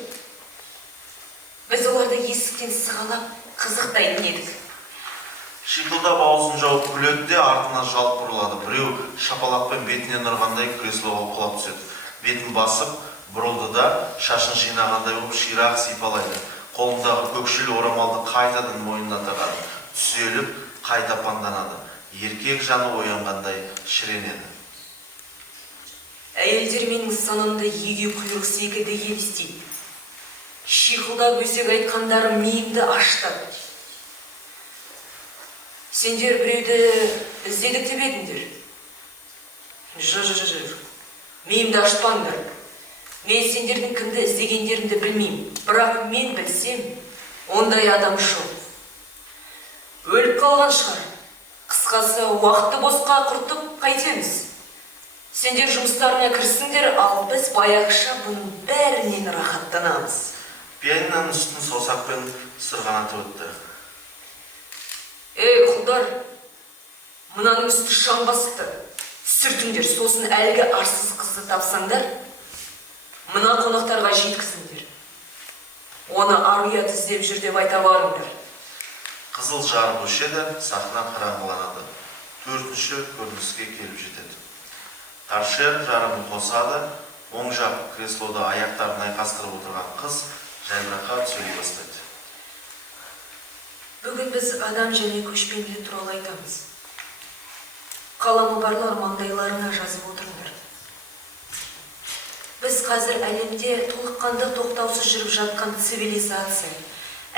Біз оларды есіктен сығалап, қызықтайтын едік. Шиқылдап аузын жауып күледі де артына жалт бұрылады. Біреу шапалақпен бетінен ұрғандай креслоға құлап түседі. Бетін басып, бұрылды да шашын жинағандай болып ширақ сипалайды. Қолындағы көкшіл орамалды қайтадан мойнына тағады. Түзеліп, қайта паңданады. Еркек жаны оянғандай шіренеді. Әйелдер менің санамда еге құйрық секілді елестейді. Шиқылдап өсек айтқандарым миымды аштады. Сендер біреуді іздедік деп едіңдер. Жыр. Миымды ашпаңдар. Мен сендердің кімді іздегендеріңді білмеймін. Бірақ мен білсем, ондай адам жоқ. Өліп қалған шығар. Қысқасы, уақытты босқа құртып қайтеміз. Сендер жұмыстарына кірсіңдер, ал біз баяғыша бұның бәрінен рахаттанамыз. Пианиноның үстін саусақпен сырғанатып өтті. Ей, құлдар, мынаның үсті шаң басыпты. Сүртіңдер, сосын әлгі арсыз қызды тапсаңдар, мына қонақтарға жеткізіңдер. Оны ар-ұят іздеп жүр деп айта барыңдар. Қызыл жарық өшеді, сахна қараңғыланады. Төртінші көрініске келіп жетеді. Торшер жарығын қосады, оң жақ креслода аяқтарын айқастырып отырған қыз жайбарақат сөйлей бастайды. Бүгін біз адам және көшпенділік туралы айтамыз. Қаламы барлар маңдайларына жазып отырыңдар. Біз қазір әлемде толыққанды тоқтаусыз жүріп жатқан цивилизация,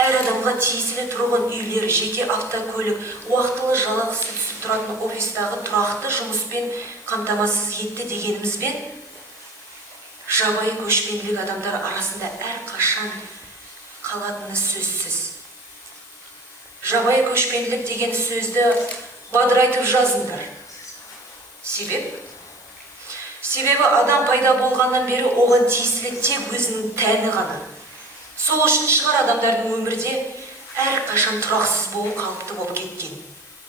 әр адамға тиесілі тұрғын үйлер, жеке автокөлік, уақытылы жалақысы түсіп тұратын офистағы тұрақты жұмыспен қамтамасыз етті дегенімізбен, жабайы көшпенділік адамдар арасында әрқашан қалатыны сөзсіз. Жабайы көшпенділік деген сөзді бадырайтып жазыңдар. Себебі адам пайда болғаннан бері оған тиесілі тек өзінің тәні ғана. Сол үшін шығар адамдардың өмірде әрқашан тұрақсыз болу қалыпты болып кеткен.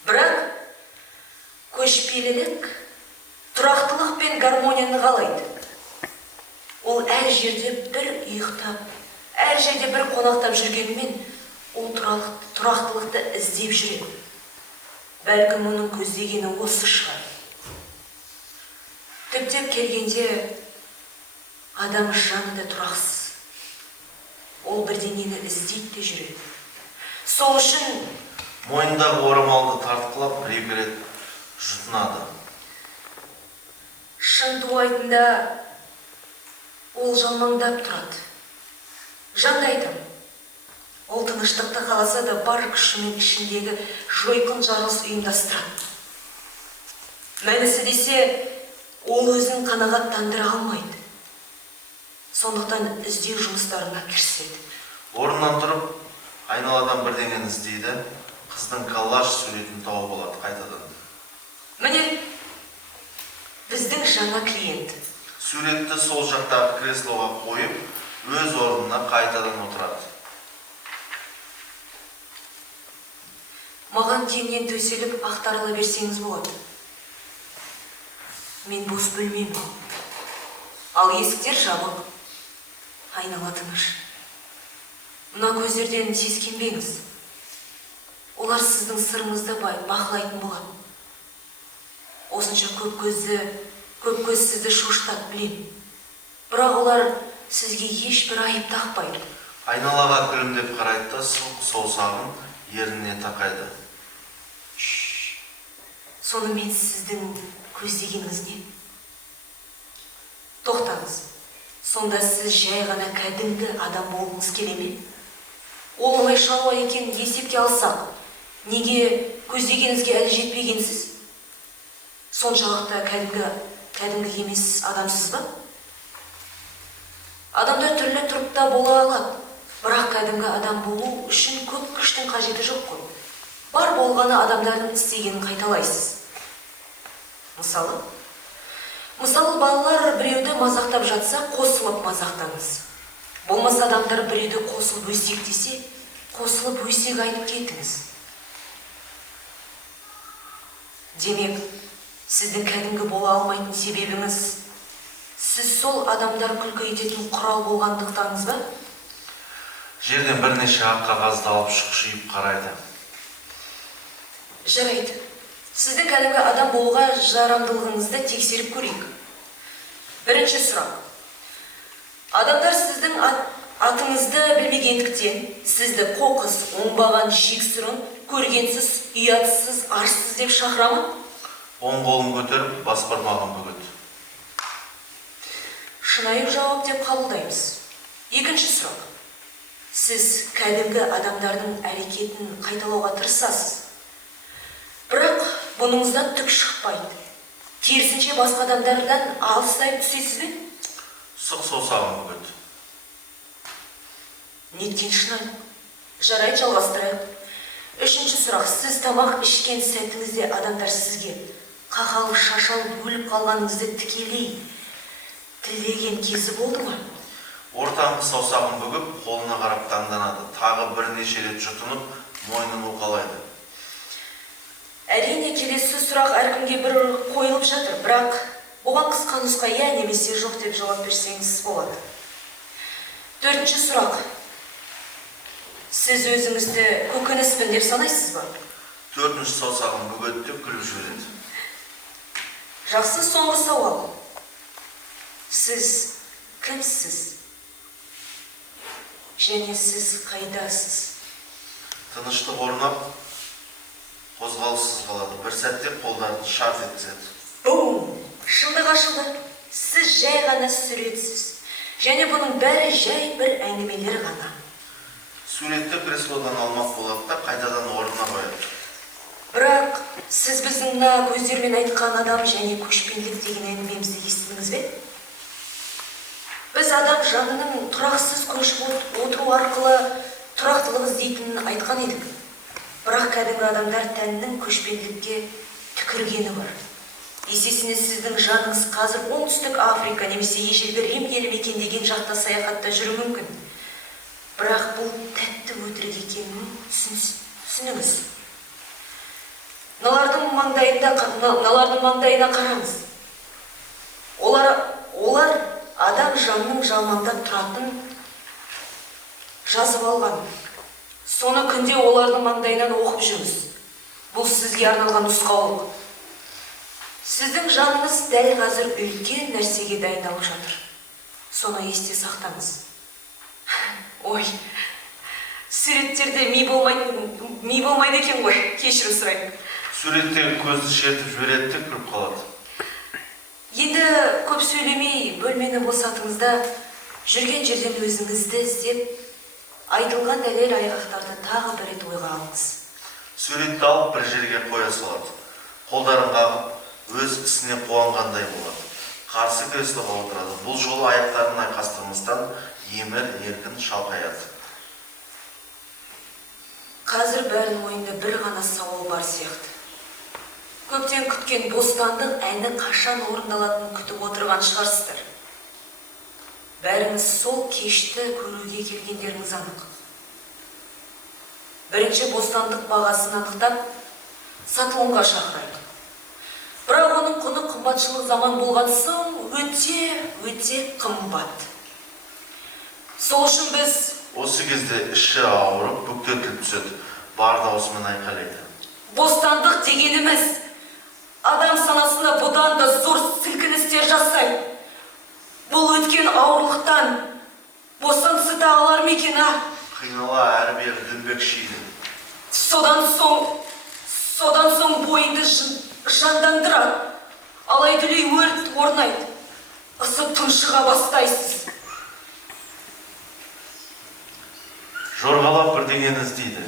Бірақ көшпелілік тұрақтылық пен гармонияны қалайды. Ол әр жерде бір ұйықтап, әр жерде бір қонақтап жүргенімен, ол тұрақтылықты іздеп жүреді. Бәлкім оның көздегені осы шығар. Түптеп келгенде адам жаны да тұрақсыз. Ол бірдеңені іздейді де жүреді. Сол үшін мойнындағы орамалды тартқылап бір-екі рет жұтынады. Шын туайтында ол жалмаңдап тұрады. Жаңда айтам, ол тыныштықты қаласа да бар күшімен ішіндегі жойқын жарылыс ұйымдастырады. Мәнісі десе, ол өзін қанағаттандыра алмайды. Сондықтан іздеу жұмыстарына кіріседі. Орнынан тұрып, айналадан бірдеңені іздейді, қыздың коллаж суретін тауып алады қайтадан. Міне, біздің жаңа клиент. Суретті сол жақтағы креслоға қойып, өз орнына қайтадан отырады. Маған кеңнен төселіп ақтарыла берсеңіз болады. Мен бос бөлмеймін. Ал есіктер жабық. Айнала тыныш. Мына көздерден сескенбеңіз. Олар сіздің сырыңызды бақылайтын болады. Осынша көп көз сізді шошытады, білем. Бірақ олар сізге ешбір айып тақпайды. Айналаға күлімдеп қарайды да саусағын ерніне тақайды. Сонымен сіздің көздегеніңіз не? Тоқтаңыз. Сонда сіз жай ғана кәдімгі адам болғыңыз келе ме? Ол оңай шаруа екенін есепке алсақ, неге көздегеніңізге әлі жетпегенсіз? соншалықты кәдімгі емес адамсыз ба? Адамдар түрлі тұрыпта бола алады, бірақ кәдімгі адам болу үшін көп күштің қажеті жоқ қой. Бар болғаны адамдардың істегенін қайталайсыз. Мысалы балалар біреуді мазақтап жатса, қосылып мазақтаңыз. Болмаса адамдар біреуді қосылып өсек десе, қосылып өсек айтып кетіңіз. Демек, сіздің кәдімгі бола алмайтын себебіңіз, сіз сол адамдар күлкі ететін құрал болғандықтаңыз ба? Жерден бірнеше ақ қағазды алып шұқшиып қарайды. Жарайды. Сіздің кәдімгі адам болуға жарамдылығыңызды тексеріп көрейік. Бірінші сұрақ. Адамдар сіздің атыңызды білмегендіктен, сізді қоқыс, оңбаған, жексұрын, көргенсіз, ұятсыз, арсыз деп шақыра ма? Оң қолын көтеріп, бас бармағын бүгеді. Шынайы жауап деп қабылдаймыз. Екінші сұрақ. Сіз кәдімгі адамдардың әрекетін қайталауға тырысасыз. Бірақ бұныңыздан түк шықпайды. Керісінше басқа адамдардан алыстай түсесіз бе? Сұқ саусағын бүгеді. Неткен шынайы? Жарайды, жалғастырайық. Үшінші сұрақ. Сіз тамақ ішкен сәтіңізде адамдар сізге қақалып, шашалып, өліп қалғаныңызды тікелей тілеген кезі болды ма? Ортаңғы саусағын бүгіп, қолына қарап таңданады. Тағы бірнеше рет жұтынып, мойнын уқалайды. Әрине, келесі сұрақ әркімге бір қойылып жатыр, бірақ оған қысқа нұсқа иә немесе жоқ деп жауап берсеңіз болады. Төртінші сұрақ. Сіз өзіңізді көкөніспін деп санайсыз ба? Төртінші саусағын бүгеді деп күліп жібереді. Жақсы, соңғы сауал. Сіз кімсіз? Және сіз қайдасыз? Тыныштық орнап, қозғалыссыз қалады. Бір сәтте қолдарын шарт еткізеді. Бум! Шылдық ашылды. Сіз жай ғана суретсіз. Және бұның бәрі жай бір әңгімелер ғана. Суретті креслодан алмақ болады да қайтадан орнына қояды. Бірақ сіз біздің мына көздермен айтқан адам және көшпенділік деген әңгімемізді естідіңіз бе? Біз адам жанының тұрақсыз көшіп отыру арқылы тұрақтылық іздейтінін айтқан едік. Бірақ кәдімгі адамдар тәннің көшпенділікке түкіргені бар. Есесіне сіздің жаныңыз қазір оңтүстік Африка немесе ежелгі Рим елі мекендеген жақта саяхатта жүру мүмкін. Бірақ бұл тәтті өтірік екенін түсініңіз. Налардың маңдайына қараңыз. Олар адам жанның жалмаңдап тұратын жазып алған. Соны күнде олардың маңдайынан оқып жүріңіз. Бұл сізге арналған нұсқаулық. Сіздің жаныңыз дәл қазір үлкен нәрсеге дайындалып жатыр. Соны есте сақтаңыз. Ой, суреттерде ми болмайды екен ғой, кешірім сұраймын. Суреттегі көзді шертіп жібереді де күліп қалады. Енді көп сөйлемей бөлмені босатыңыз да жүрген жерден өзіңізді іздеп, айтылған дәлел айғақтарды тағы бір рет ойға алыңыз. Суретті алып бір жерге қоя салады. Қолдарын қағып, өз ісіне қуанғандай болады. Қарсы креслоға отырады. Бұл жолы аяқтарын айқастырмастан емір еркін шалқаяды. Қазір бәрінің ойында бір ғана сауал бар сияқты. Көптен күткен бостандық әні қашан орындалатынын күтіп отырған шығарсыздар. Бәріңіз сол кешті көруге келгендеріңіз анық. Бірінші бостандық бағасын анықтап, сатылымға шақырайық. Бірақ оның құны қымбатшылық заман болған соң өте қымбат. Сол үшін біз... Осы кезде іші ауырып, бүктетіліп түседі. Бар даусымен айқайлайды. Бостандық дегеніміз адам санасында бұдан да зор сілкіністер жасайды. Бұл өткен ауырлықтан босаңсыта алар ма екен, а? Қинала әрі-бері дүрбек шиді. Содан соң бойыңды жандандырады. Алай-дүлей өрт орнайды. Ысып тұншыға бастайсыз. Жорғалап бірдеңені іздейді.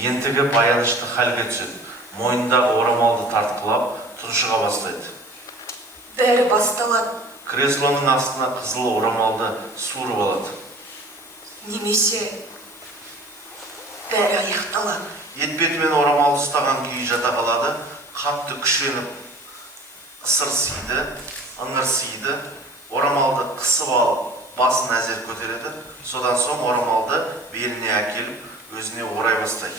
Ентігі баянышты халге түседі. Мойнындағы орамалды тартқылап, тұншыға бастайды. бәрі басталады. Креслоның астына қызыл орамалды суырып алады. Немесе бәрі аяқталады. Етбетімен орамалды ұстаған күйі жата қалады, қатты күшеніп ысырсиды, ыңырсиды, орамалды қысып алып, басын әзер көтереді. Содан соң орамалды беліне әкеліп, өзіне орай бастайды.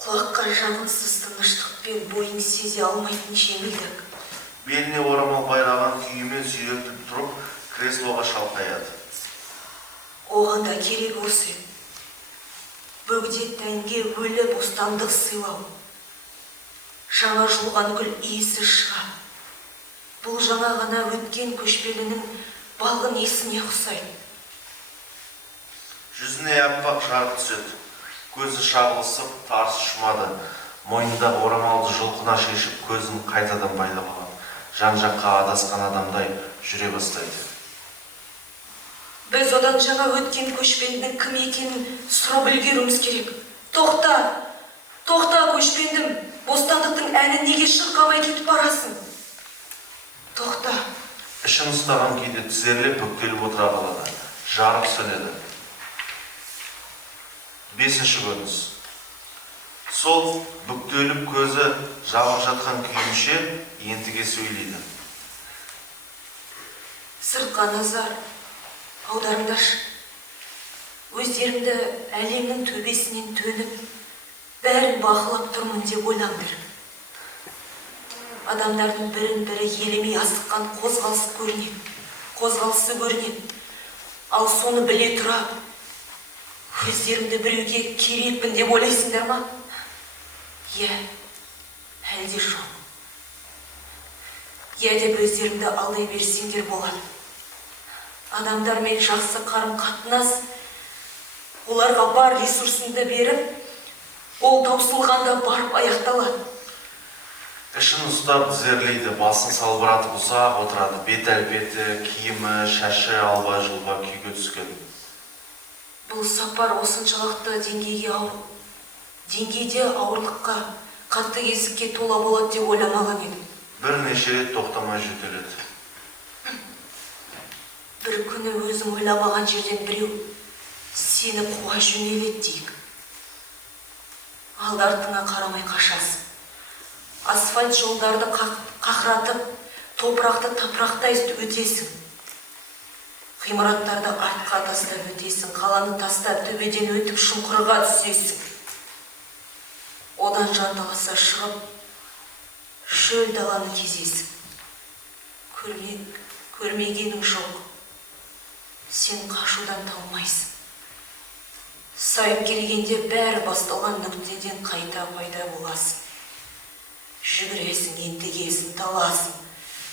Құлаққа жағымсыз тыныштықпен бойың сезе алмайтын жеңілдік. Беліне орамал байлаған күйімен сүйретіп тұрып, креслоға шалқаяды. Оған да керек осы еді. Бөгде тәнге өлі бостандық сыйлау. Жаңа жұлған гүл иісі шыға. Бұл жаңа ғана өткен көшпелінің балғын есіне ұқсайды. Жүзіне аппақ жарық түседі. Көзі шағылысып, тарс ұшмады. Мойнындағы орамалды жұлқына шешіп, көзін қайтадан байлап алады. Жан-жаққа адасқан адамдай жүре бастайды. Біз одан жаңа өткен көшпендінің кім екенін сұрап үлгеруіміз керек. Тоқта, тоқта көшпендім, бостандықтың әні неге шырқамай кетіп барасың? Тоқта. Ішін ұстаған күйде тізерлеп бүктеліп отыра қалады. Жарық сөнеді. 5-ші көрініс. Сол бүктеліп көзі жабық жатқан күйінше ентіге сөйлейді. Сыртқа назар аударыңдаршы. Өздеріңді әлемнің төбесінен төніп, бәрін бақылап тұрмын деп ойлаңдар. Адамдардың бірін-бірі елемей асыққан қозғалысы көрінеді. Ал соны біле тұра, өздеріңді біреуге керекпін деп ойлайсыңдар ма? Әлде жоқ. Деп өздеріңді алдай берсеңдер болады. Адамдармен жақсы қарым-қатынас, оларға бар ресурсыңды беріп, ол таусылғанда барып аяқталады. Ішін ұстап тізерлейді, басын салбыратып ұзақ отырады. Бет-әлпеті, киімі, шашы алба-жұлба күйге түскен. Бұл сапар осыншалықты деңгейде ауырлыққа, қатты кезікке тола болады деп ойламаған едім. Бірнеше рет тоқтамай жөтеледі. Бір күні өзің ойламаған жерден біреу сені қуа жөнеледі дейік. Алды-артыңа қарамай қашасың. Асфальт жолдарды қақыратып, топырақты тапырақтай өтесің. Ғимараттарды артқа тастап өтесің, қаланы тастап төбеден өтіп шұңқырға түсесің. Одан жанталаса шығып, шөл даланы кезесің. Көрмегенің жоқ. Сен қашудан талмайсың. Сайып келгенде бәрі басталған нүктеден қайта пайда боласың. Жүгіресің, ентігесің, таласың,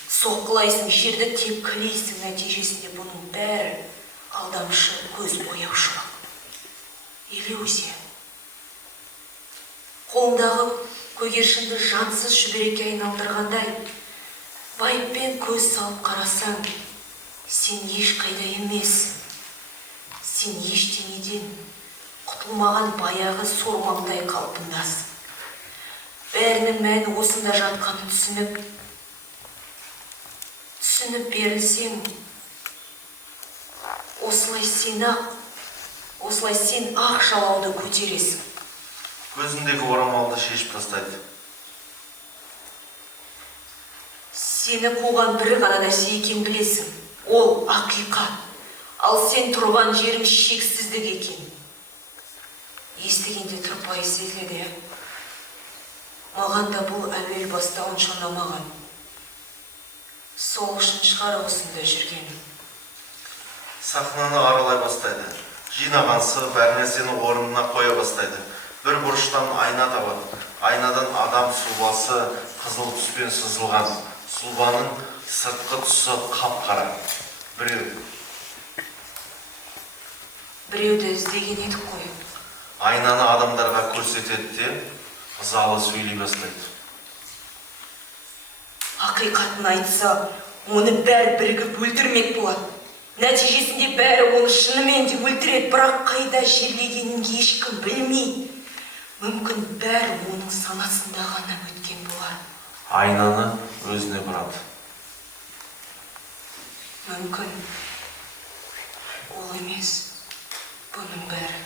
соққылайсың, жерді тепкілейсің. Нәтижесінде бұның бәрі алдамшы, көз бояушылық. Иллюзия. Қолындағы көгершінді жансыз шүберекке айналдырғандай, байыппен көз салып қарасаң, сен ешқайда емес. Сен ештеңеден құтылмаған баяғы сормаңдай қалпындасың. Бәрінің мәні осында жатқанын түсініп берілсең, осылай сен ақ жалауды көтересің. Көзіндегі орамалды шешіп тастайды. Сені қуған бір ғана нәрсе екенін білесің. Ол ақиқат. Ал сен тұрған жерің шексіздік екен. Естігенде тұрпайы сезіледі. Маған да бұл әуел бастауын шанамаған. Сол үшін шығар осында жүргенім. Сахнаны аралай бастайды. Жинағансы бәр нәрсені орнына қоя бастайды. Бір бұрыштан айна табады. Айнадан адам сұлбасы қызыл түспен сызылған. Сұлбаның сыртқы тұсы қап-қара. Біреуді іздеген едік қой. Айнаны адамдарға көрсетеді де, ызалы сөйлей бастайды. Ақиқатын айтса, оны бәрі бірігіп өлтірмек болады. Нәтижесінде бәрі оны шынымен де өлтіреді, бірақ қайда жерлегенін ешкім білмей. Мүмкін бәрі оның санасында ғана өткен болар. айнаны өзіне бұрады. Мүмкін ол емес бұның бәрі.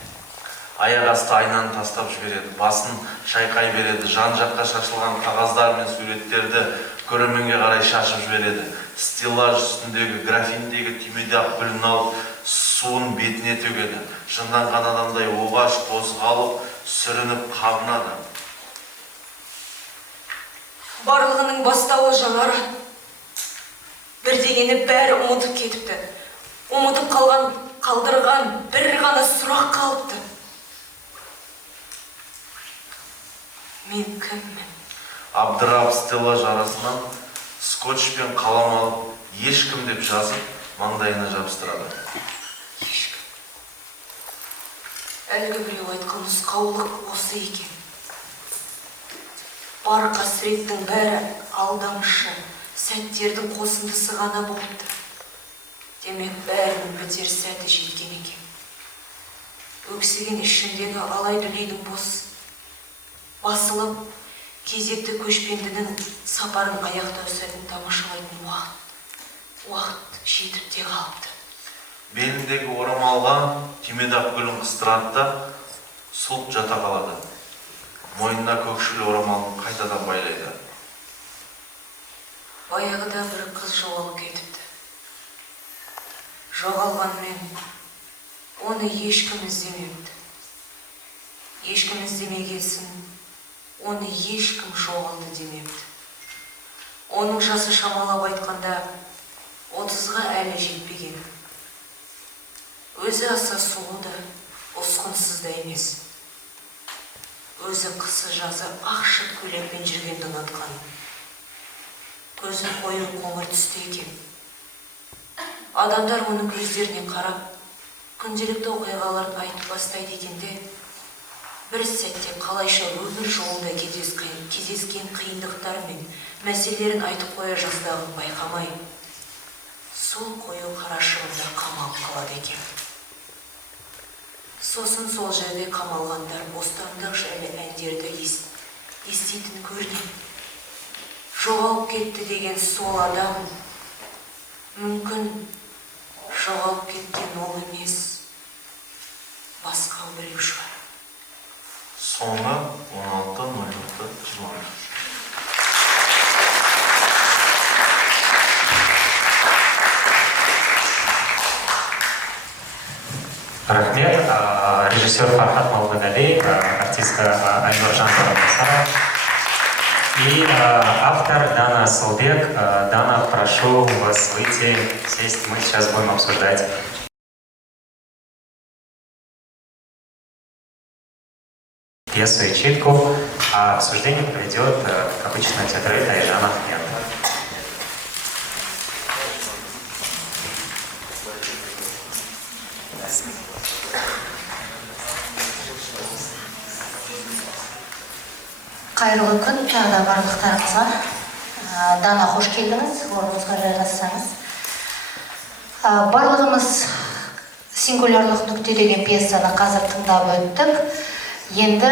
Аяқ асты айнаны тастап жібереді, басын шайқай береді, жан жаққа шашылған қағаздар мен суреттерді көрерменге қарай шашып жібереді. Стеллаж үстіндегі графиндегі түймедақ гүлін алып, суын бетіне төгеді. Жынданған адамдай оғаш қозғалып, сүрініп қабынады. Барлығының бастауы жаңарады. Бірдеңені бәрі ұмытып кетіпті. Ұмытып қалдырған бір ғана сұрақ қалыпты. Мен кіммін? Абдырап стеллаж арасынан скотч пен қалам алып, ешкім деп жазып, маңдайына жабыстырады. Ешкім. Әлгі біреу айтқан нұсқаулық осы екен. Бар қасіреттің бәрі алдамшы, сәттердің қосындысы ғана болыпты. Демек бәрінің бітер сәті жеткен екен. Өксіген ішіндегі алай дүлейдің басылып, кезекті көшпендінің сапарын аяқтау сәтін тамашалайтын уақыт жетіп те қалыпты. Беліндегі орамалға түймедақ гүлін қыстырады да, сұлқ жата қалады. Мойнына көкшіл орамалын қайтадан байлайды. Баяғыда бір қыз жоғалып кетіпті. Жоғалғанмен оны ешкім іздемепті. Ешкім іздемегесін, оны ешкім жоғалды демепті. Оның жасы шамалап айтқанда 30-ға әлі жетпеген. Өзі аса сұлу да, ұсқынсыз да емес. Өзі қысы жазы ақшық көйлекпен жүргенді ұнатқан. Көзі қою қоңыр түсті екен. Адамдар оның көздеріне қарап, күнделікті оқиғаларын айтып бастайды екенде, бір сәтте қалайша өмір жолында кездескен қиындықтар мен мәселелерін айтып қоя жаздағын байқамай, сол қою қарашығында қамалып қалады екен. Сосын сол жерде қамалғандар бостандық жайлы әндерді еститін көрген. Жоғалып кетті деген сол адам, мүмкін жоғалып кеткен ол емес, басқа біреу шығар. Соңғы 16:06:20. Рахмет, режиссер Фархат Малбагалиев, артистка Айнур Жанбарова и автор Дана Солбек. Дана, прошу вас выйти, сесть. Мы сейчас будем обсуждать пьесу и читку, а обсуждение проведет, как обычно, театралист Айжан Ахмедов. Қайырлы күн, тағы да барлықтарыңызға. Дана, қош келдіңіз, орныңызға жайғассаңыз. Барлығымыз сингулярлық нүкте деген пьесаны қазір тыңдап өттік. Енді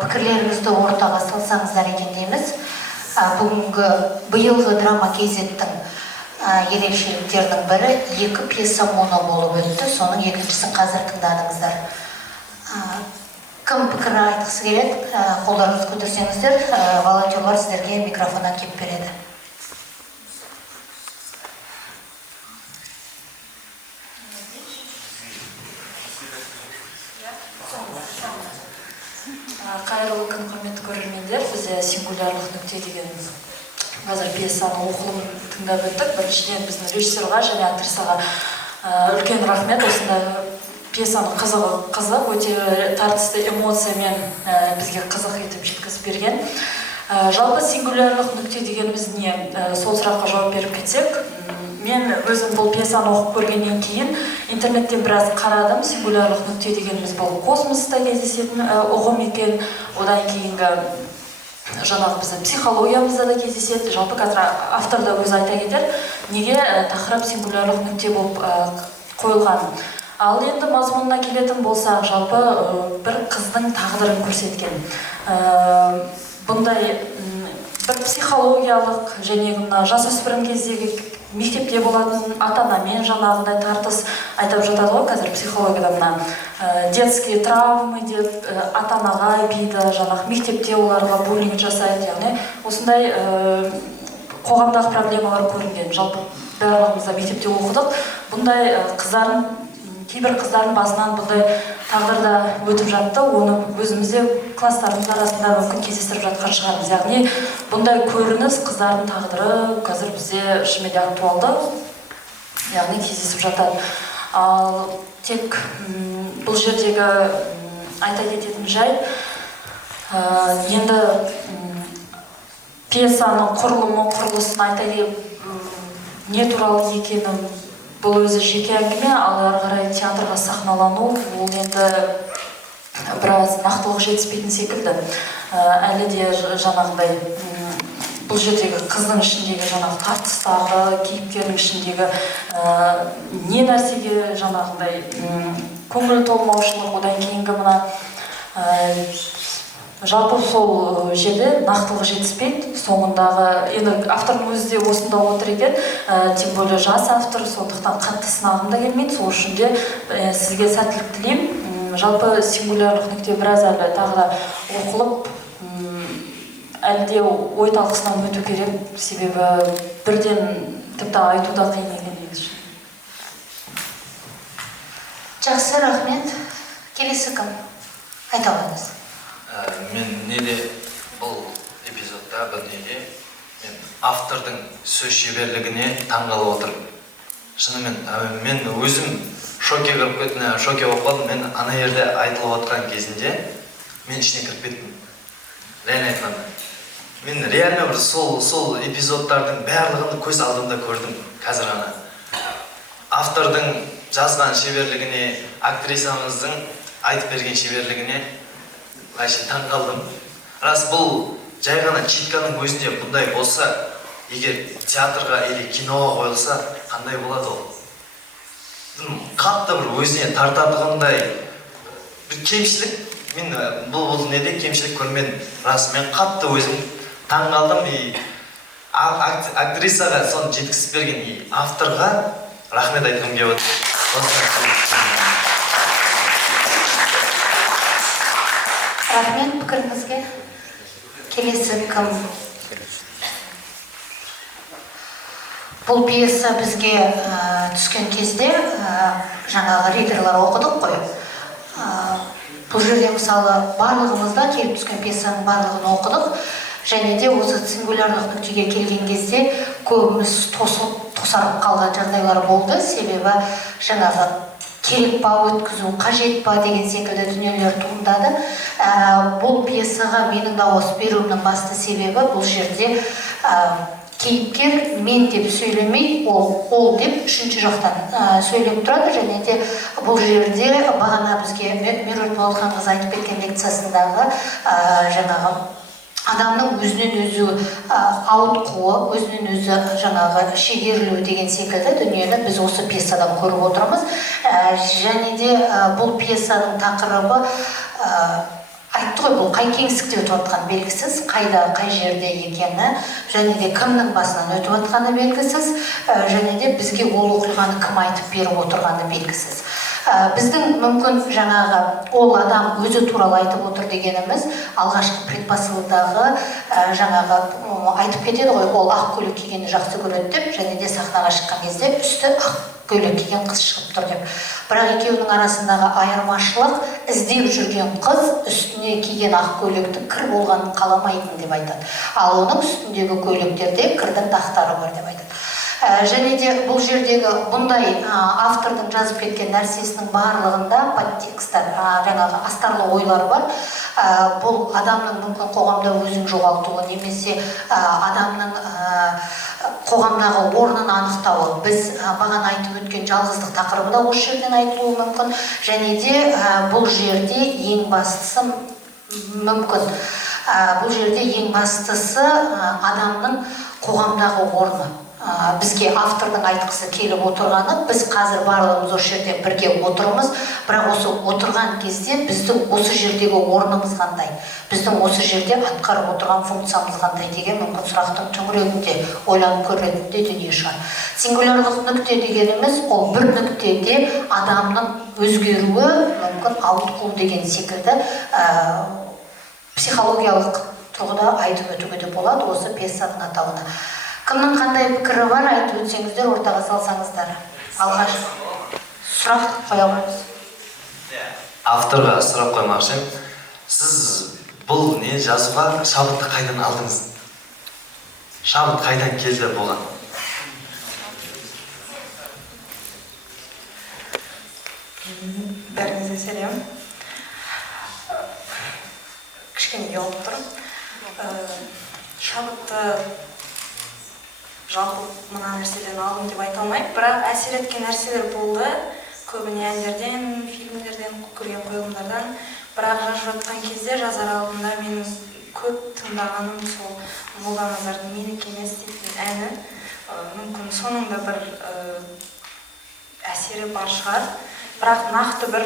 пікірлеріңізді ортаға салсаңыздар екен дейміз. Биылғы драма KZ-тің ерекшеліктерінің бірі 2 пьеса моно болып өтті, соның екіншісін қазір тыңдадыңыздар. Кім пікір айтқысы келеді? Қолдарыңызды көтерсеңіздер, волонтерлар сіздерге микрофоннан кеп береді. Қайырлы күн, құрметті көрермендер. Біз сингулярлық нүкте деген қазір пьесаның оқылымын тыңдап өттік. Біріншіден біздің режиссерға және актрисаға үлкен рахмет. Осында пьесаның қызық, өте тартысты эмоциямен бізге қызық етіп жеткізіп берген. Жалпы сингулярлық нүкте дегеніміз не? Сол сұраққа жауап беріп кетсек, мен өзім бұл пьесаны оқып көргеннен кейін интернеттен біраз қарадым. Сингулярлық нүкте дегеніміз бұл космоста кездесетін ұғым екен. Одан кейінгі жаңағы біздің психологиямызда да кездеседі. Жалпы қазір автор да өзі айта кетер, неге тақырып сингулярлық нүкте болып қойылған. Ал енді мазмұнына келетін болсақ, жалпы бір қыздың тағдырын көрсеткен. Бұндай бір психологиялық және мына жасөспірім кездегі мектепте болатын ата-анамен жаңағыдай тартыс айтып жатады ғой қазір психологияда мына детские травмы деп ата-анаға биді жаңағы мектепте оларға буллинг жасайды, яғни осындай қоғамдағы проблемалар көрінген. Жалпы барлығымыз да мектепте оқыдық. Бұндай кейбір қыздардың басынан бұндай тағдырда өтіп жатты, оны өзімізде класстарымыз арасында мүмкін кездестіріп жатқан шығармыз. Яғни бұндай көрініс қыздардың тағдыры қазір бізде шынымен актуалды, яғни кездесіп жатады. Ал тек бұл жердегі айта кететін жайт, енді пьесаның құрылысын айта келіп, не туралы екенін бұл өзі жеке әңгіме, ал ары қарай театрға сахналану ол енді біраз нақтылық жетіспейтін секілді. Әлі де жаңағыдай бұл жердегі қыздың ішіндегі жаңағы тартыстағы, кейіпкердің ішіндегі не нәрсеге жаңағыдай көңіл толмаушылық, одан кейінгі мына жалпы сол жерде нақтылық жетіспейді. Соңындағы, енді автордың өзі де осында отыр екен, тем более жас автор, сондықтан қатты сынағым да келмейді. Сол үшін де сізге сәттілік тілеймін. Жалпы сингулярлық нүкте біраз әлі тағы да оқылып, әлі де ой талқысынан өту керек, себебі бірден тіпті айтуда қиын екен негізі. Жақсы, рахмет. Келесі кім? Айта алыңыз. Мен неде бұл эпизодта бір неде мен автордың сөз шеберлігіне таңғалып отырмын. Шынымен мен өзім шокке болып қалдым. Мен ана жерде айтылып отқан кезінде мен ішіне кіріп кеттім. Реально айтқанда. Мен реально бір сол эпизодтардың барлығын көз алдымда көрдім қазір ғана. Автордың жазған шеберлігіне, актрисамыздың айтып берген шеберлігіне Айше таң қалдым. Рас бұл жай ғана читканың өзінде бұндай болса, егер театрға или киноға қойылса, қандай болады ол? Қатты бір өзіне тартатығындай бір кемшілік, мен бұл неде кемшілік көрмедім. Рас мен қатты өзім таң қалдым. Актрисаға соны жеткізіп берген авторға рахмет айтқым келіп отыр. Рахмет пікіріңізге. Келесі кім? Бұл пьеса бізге түскен кезде жаңағы ридерлар оқыдық қой. Бұл жерде мысалы барлығымызда келіп түскен пьесаның барлығын оқыдық. Және де осы сингулярлық нүктеге келген кезде көбіміз тосарып қалған жағдайлар болды. Себебі жаңағы керек па өткізу, қажет па деген секілді дүниелер туындады. Бұл пьесаға менің дауыс беруімнің басты себебі бұл жерде кейіпкер мен деп сөйлемей, ол деп үшінші жақтан сөйлеп тұрады. Және де бұл жерде бағана бізге Меруерт Болатханқызы айтып кеткен лекциясындағы жаңағы адамның өзінен өзі ауытқуы, өзінен өзі жаңағы шегерілуі деген секілді дүниені біз осы пьесадан көріп отырмыз. Және де бұл пьесаның тақырыбы айтты ғой, бұл қай кеңістікте өтіп жатқаны белгісіз, қайда, қай жерде екені, және де кімнің басынан өтіп жатқаны белгісіз, және де бізге ол оқиғаны кім айтып беріп отырғаны белгісіз. Біздің мүмкін жаңағы ол адам өзі туралы айтып отыр дегеніміз алғашқы предпосылдағы жаңағы айтып кетеді ғой, ол ақ көйлек кигенді жақсы көреді деп, және де сахнаға шыққан кезде үсті ақ көйлек киген қыз шығып тұр деп. Бірақ екеуінің арасындағы айырмашылық іздеп жүрген қыз үстіне киген ақ көйлектің кір болғанын қаламайтын деп айтады. Ал оның үстіндегі көйлектерде кірдің дақтары бар деп айтады. Және де бұл жердегі бұндай автордың жазып кеткен нәрсесінің барлығында подтекстар, жаңағы астарлы ойлар бар. Бұл адамның мүмкін қоғамда өзін жоғалтуы, немесе адамның қоғамдағы орнын анықтауы. Біз бағана айтып өткен жалғыздық тақырыбы да осы жерден айтылуы мүмкін. Және де бұл жерде ең бастысы мүмкін. Бұл жерде ең бастысы адамның қоғамдағы орны. бізге автордың айтқысы келіп отырғаны, біз қазір барлығымыз осы жерде бірге отырмыз, бірақ осы отырған кезде біздің осы жердегі орнымыз қандай, біздің осы жерде атқарып отырған функциямыз қандай деген мүмкін сұрақтың төңірегінде ойланып көретін дүние шығар. Сингулярлық нүкте дегеніміз ол бір нүктеде адамның өзгеруі мүмкін ауытқу деген секілді психологиялық тұрғыда айтып өтуге де болады осы пьесаның атауына. Кімнің қандай пікірі бар, айтып өтсеңіздер, ортаға салсаңыздар. Алғаш сұрақ қоя аламыз. Авторға сұрақ қоймақшы. Сіз бұл не жазуға шабытты қайдан алдыңыз? Шабыт қайдан келді бұған? Бәріңізге сәлем. Кішкене ұялып тұрмын. Шабытты жалпы мына нәрседен алдым деп айта алмаймын, бірақ әсер еткен нәрселер болды. Көбіне әндерден, фильмдерден, көрген қойылымдардан. Бірақ жазып жатқан кезде жазар алдында менің көп тыңдағаным сол Молданазардың «Менікі емес» дейтін әні. Мүмкін соның да бір әсері бар шығар. Бірақ нақты бір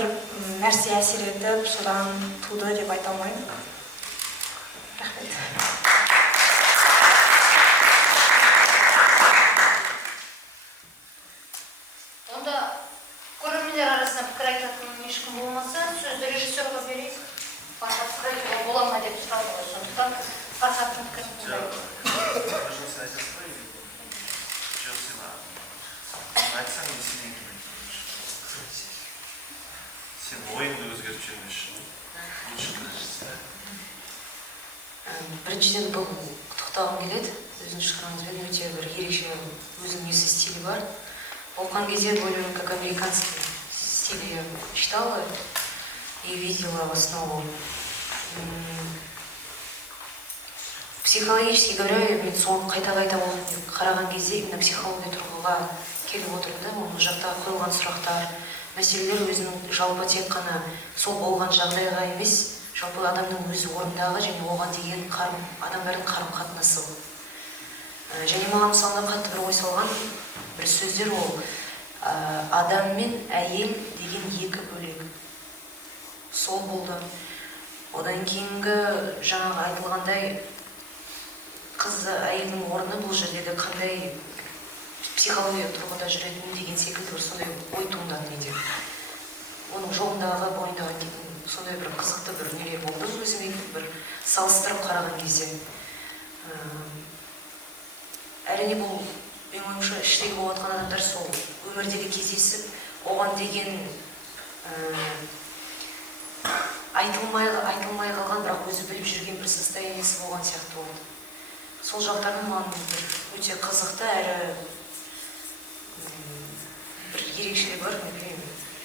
нәрсе әсер етіп, содан туды деп айта алмаймын. Рахмет. Онда көрермендер арасында пікір айтатын ешкім болмаса, сөзді режиссерға берейік. Фархат пікір бола ма деп сұрады ғой, сондықтан Фархаттың пікірін тыңдайық. Сен ойыңды өзгертіп жүрмеші. Біріншіден бұл құттықтағым келеді. Өзінің шығармаңызбен өте бір ерекше өзінің несі стилі бар. Оқыған кезде довольно как американский стиль я читала и видела в основу. Психологически говоря, мен соны қайта-қайта қараған кезде именно психология тұрғыға келіп отырды. Ол жақта қойылған сұрақтар, мәселелер өзінің жалпы тек қана сол болған жағдайға емес, жалпы адамның өз орнындағы және оған деген адамдардың қарым-қатынасы. Және маған мысалға қатты бір ой салған бір сөздер ол адам мен әйел деген екі бөлек. Сол болды. Одан кейінгі жаңағы айтылғандай қыз әйелдің орны бұл жерде де қандай психология тұрғыда жүретін деген секілді бір сондай ой туындады менде. Оның жолындағы, бойындағы дейтін сондай бір қызықты бір нелер болды өзіме бір салыстырып қараған кезде. Әрине бұл менің ойымша іштегі болып жатқан адамдар сол өмірдегі кездесіп, оған деген айтылмай қалған, бірақ өзі біліп жүрген бір состояниесі болған сияқты болды. Сол жақтардың маған өте қызықты әрі бір ерекшелігі бар,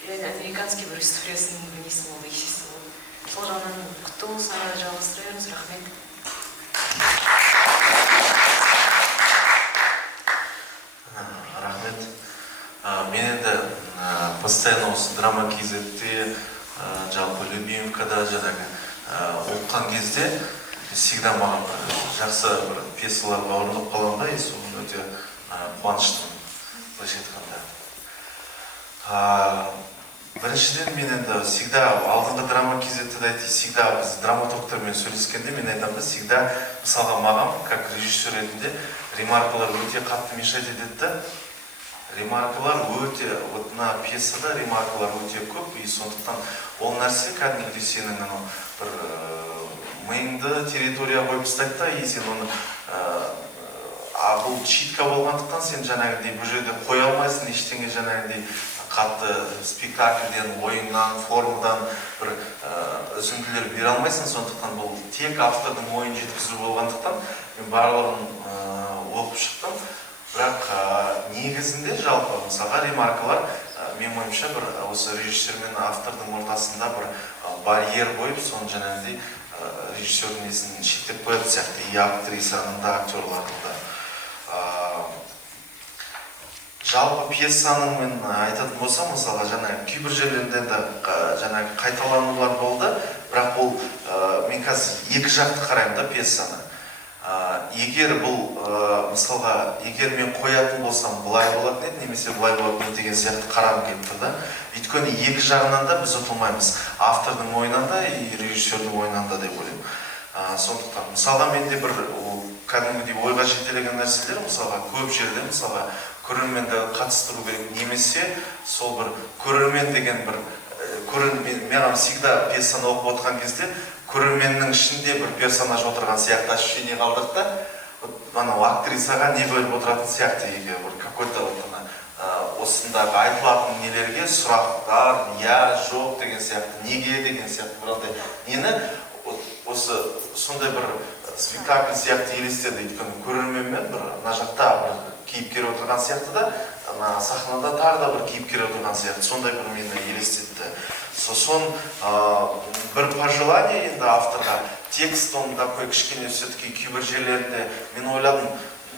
реально американский бір историясының несі болды, есесі болды. Сол жағынан құтты болсын, әрі жалғастыра беріңіз, рахмет. Рахмет. Мен енді постоянно осы драма KZ-те, жалпы Любимовкада жаңағы оқыған кезде всегда маған жақсы бір пьесаларға орындап қалғанда, и соған өте қуаныштымын, былайша айтқанда. Біріншіден мен енді всегда алдыңғы драма KZ-те де всегда біз драматургтармен сөйлескенде мен айтамын, всегда мысалға маған, как режиссер ретінде, ремаркалар өте қатты мешать етеді. Ремаркалар өте, вот мына пьесада ремаркалар өте көп, и сондықтан ол нәрсе кәдімгідей сенің бір миыңды территория қойып тастайды да, и сен оны бұл читка болғандықтан сен жаңағыдей бұл жерде қоя алмайсың, ештеңе жаңағыдей қатты спектакльден, ойыннан, формадан бір үзінділер бере алмайсың, сондықтан бұл тек автордың ойын жеткізу болғандықтан мен барлығын оқып шықтым. Бірақ негізінде жалпы мысалға ремаркалар мен ойымша бір осы режиссер мен автордың ортасында бір барьер қойып, соны жаңағыдей режиссердің несін шектеп қоятын сияқты, и актрисаның да, актерлардың да. Жалпы пьесаның мен айтатын болсам, мысалға жаңағы кейбір жерлерде де жаңағы қайталанулар болды, бірақ ол мен қазір екі жақты қараймын да пьесаны. егер бұл мысалға егер мен қоятын болсам былай болатын еді немесе былай болатын еді деген сияқты қарағым келіп тұр да. Өйткені екі жағынан да біз ұтылмаймыз. Автордың ойынан да и режиссердің ойынан да деп ойлаймын. Сондықтан мысалға менде бір кәдімгідей ойға жетелеген нәрселер мысалға көп жерде мысалға көрерменді қатыстыру керек немесе сол бір көрермен деген бір мен всегда пьесаны оқып отырған кезде көрерменнің ішінде бір персонаж отырған сияқты ощущение қалдық та. Анау актрисаға не бөліп отыратын сияқты егер бір какой-то осындағы айтылатын нелерге сұрақтар, я, жоқ деген сияқты, неге деген сияқты бірандай нені осы сондай бір спектакль сияқты елестеді. Өйткені көрерменмен бір мына жақта бір кейіпкер отырған сияқты да, ана сахнада тағы да бір кейіпкер отырған сияқты, сондай бір мені елестетті. Сосын бір пожелание енді авторға, текст он такой кішкене все-таки кейбір жерлерінде мен ойладым,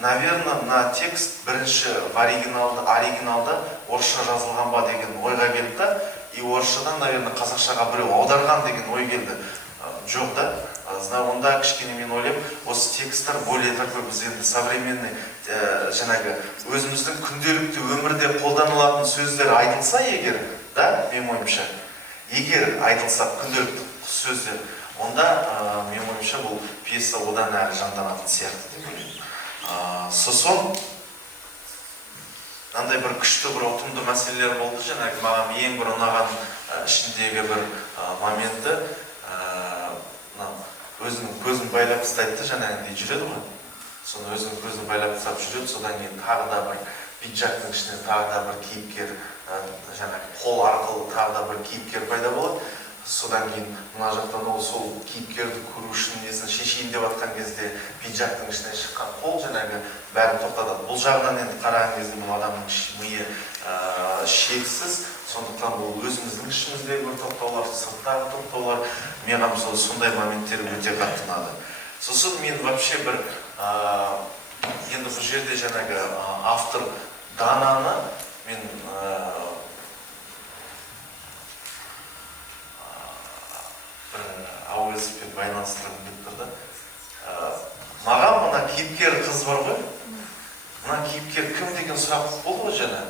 наверное, на текст бірінші оригиналда орысша жазылған ба деген ойға келді да, и орысшадан, наверное, қазақшаға біреу аударған деген ой келді. Жоқ да, онда кішкене мен ойлаймын, осы тексттер более такой біз енді современный жаңағы өзіміздің күнделікті өмірде қолданылатын сөздер айтылса егер, да, мен ойымша, егер айтылса күнделікті сөздер, онда мен ойымша бұл пьеса одан әрі жанданатын сияқты деп ойлаймын. Сосын андай бір күшті бір ұтымды мәселелер болды. Жаңағы маған ең бір ұнаған ішіндегі бір моменті өзінің көзін байлап тастайды, жаңағындай жүреді ғой. Соны өзінің көзін байлап тастап жүреді, содан кейін тағы да бір пиджактың ішінен тағы да бір кейіпкер, жаңағы қол арқылы тағы да бір кейіпкер пайда болады. Содан кейін мына жақтан ол сол кейіпкерді көру үшін несін шешейін деп жатқан кезде пиджактың ішінен шыққан қол жаңағы бәрін тоқтатады. Бұл жағынан енді қараған кезде бұл адамның миы шексіз, сондықтан бұл өзіміздің ішіміздегі бір тоқтаулар, сырттағы тоқтаулар, маған сондай моменттер өте қатты ұнады. Сосын мен вообще бір енді бұл жерде жаңағы автор Дананы мен әуезовпен байланыстырғым келіп тұр да. Маған мына кейіпкер қыз бар ғой, мына кейіпкер кім деген сұрақ болды ғой жаңа.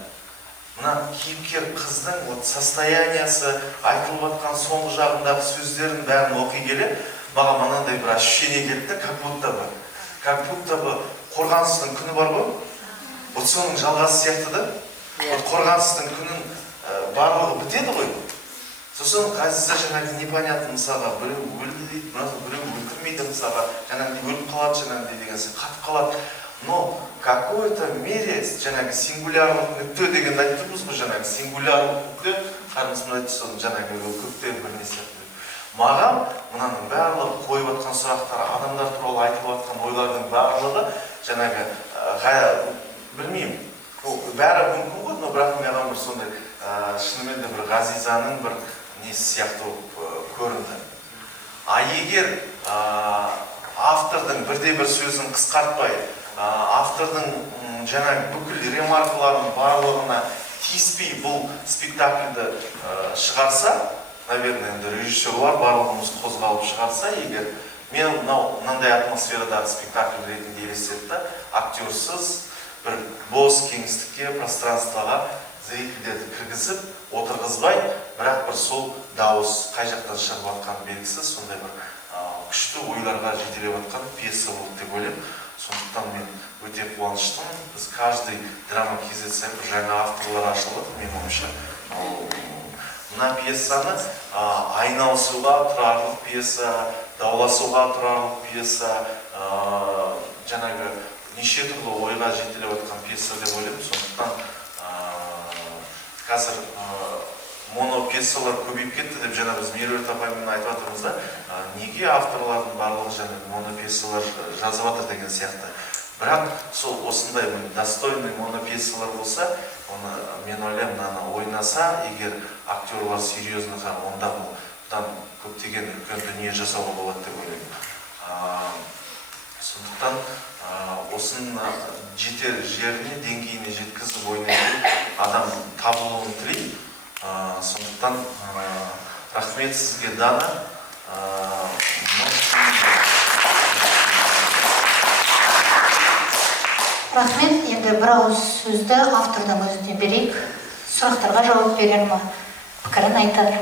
Мына кейіпкер қыздың состояниясы, айтылып жатқан соңғы жағындағы сөздерін бәрін оқи келе, маған мынандай бір ощущение келді, как будто бы қорғансыздың күні бар ғой, вот соның жалғасы сияқты да. Қорғансыздың күнін барлығы бітеді ғой. Сосын Ғазиза жаңағы непонятно мысалға біреу өлді дейді, біреу өлтірмейді мысалға, жаңағы өліп қалады, жаңағы деген сияқты қатып қалады. Но какой-то мере жаңағы сингулярлық нүкте деген айтып тұрмыз ғой, жаңағы сингулярлық нүкте, қарындасым айтты соны жаңағы көптен бір не сияқты. Маған мынаның барлығы қойып жатқан сұрақтар, адамдар туралы айтылып жатқан ойлардың барлығы жаңағы білмеймін, бәрі мүмкін ғой, но бірақ маған бір сондай шынымен де бір Ғазизаның бір несі сияқты көрінді. Егер автордың бірде-бір сөзін қысқартпай, автордың жаңағы бүкіл ремаркаларын барлығына тиіспей бұл спектакльді шығарса, наверное, енді режиссерлар барлығымыз қозғалып шығарса, егер мен мынандай атмосферадағы спектакль ретінде елестетті, актерсыз бір бос кеңістікке, пространствоға зрительдерді кіргізіп, отырғызбай, бірақ бір сол дауыс қай жақтан шығып жатқан белгісіз, сондай бір күшті ойларға жетелеп жатқан пьеса болды деп ойлаймын. Сондықтан мен өте қуаныштымын. Біз каждый драма KZ сайты жаңа авторлар ашылып, мен ойымша. Мына пьесаны айналысуға тұрарлық пьеса, дауласуға тұрарлық пьеса, жаңағы неше түрлі ойға жетелеп жатқан пьеса деп ойлаймын. Сондықтан қазір монопьесалар көбейіп кетті деп жаңа біз Меруерт апаймен айтып жатырмыз да, неге авторлардың барлығы жаңағы монопьесалар жазып жатыр деген сияқты. Бірақ сол осындай достойный монопьесалар болса, оны мен ойлаймын, мынаны ойнаса, егер актерлар серьезно, онда бұдан көптеген үлкен дүние жасауға болады деп ойлаймын. Сондықтан осының жетер жеріне, деңгейіне жеткізіп ойнайтын адам табылуын тілеймін. Сондықтан рахмет сізге, Дана. Рахмет, енді бір ауыз сөзді автордың өзіне берейік. Сұрақтарға жауап берер ма? Пікірін айтар.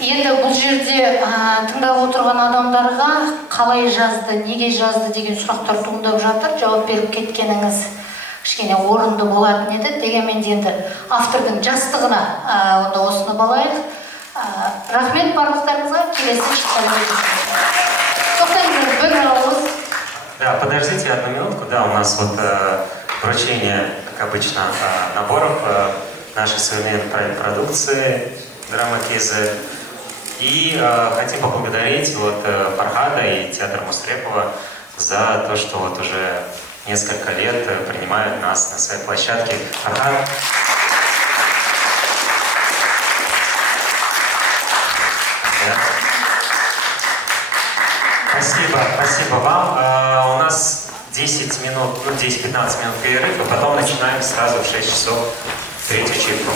Енді бұл жерде тыңдап отырған адамдарға қалай жазды, неге жазды деген сұрақтар туындап жатыр. Жауап беріп кеткеніңіз кішкене орынды болатын еді. Дегенмен енді автордың жастығына онда осыны балайық. Рахмет барлықтарыңызға. Келесі шыққан. Тоқтаңыз, бір ауыз. Да, подождите одну минутку. Да, у нас вот вручение, как обычно, наборов нашей современной продукции Драма КЗ. И хотим поблагодарить вот Фархада и театр Мустрепова за то, что вот уже несколько лет принимают нас на своей площадке. Фархад. Спасибо вам. У нас 10 минут, 10-15 минут перерыв, и потом начинаем сразу в 6 часов третью читку.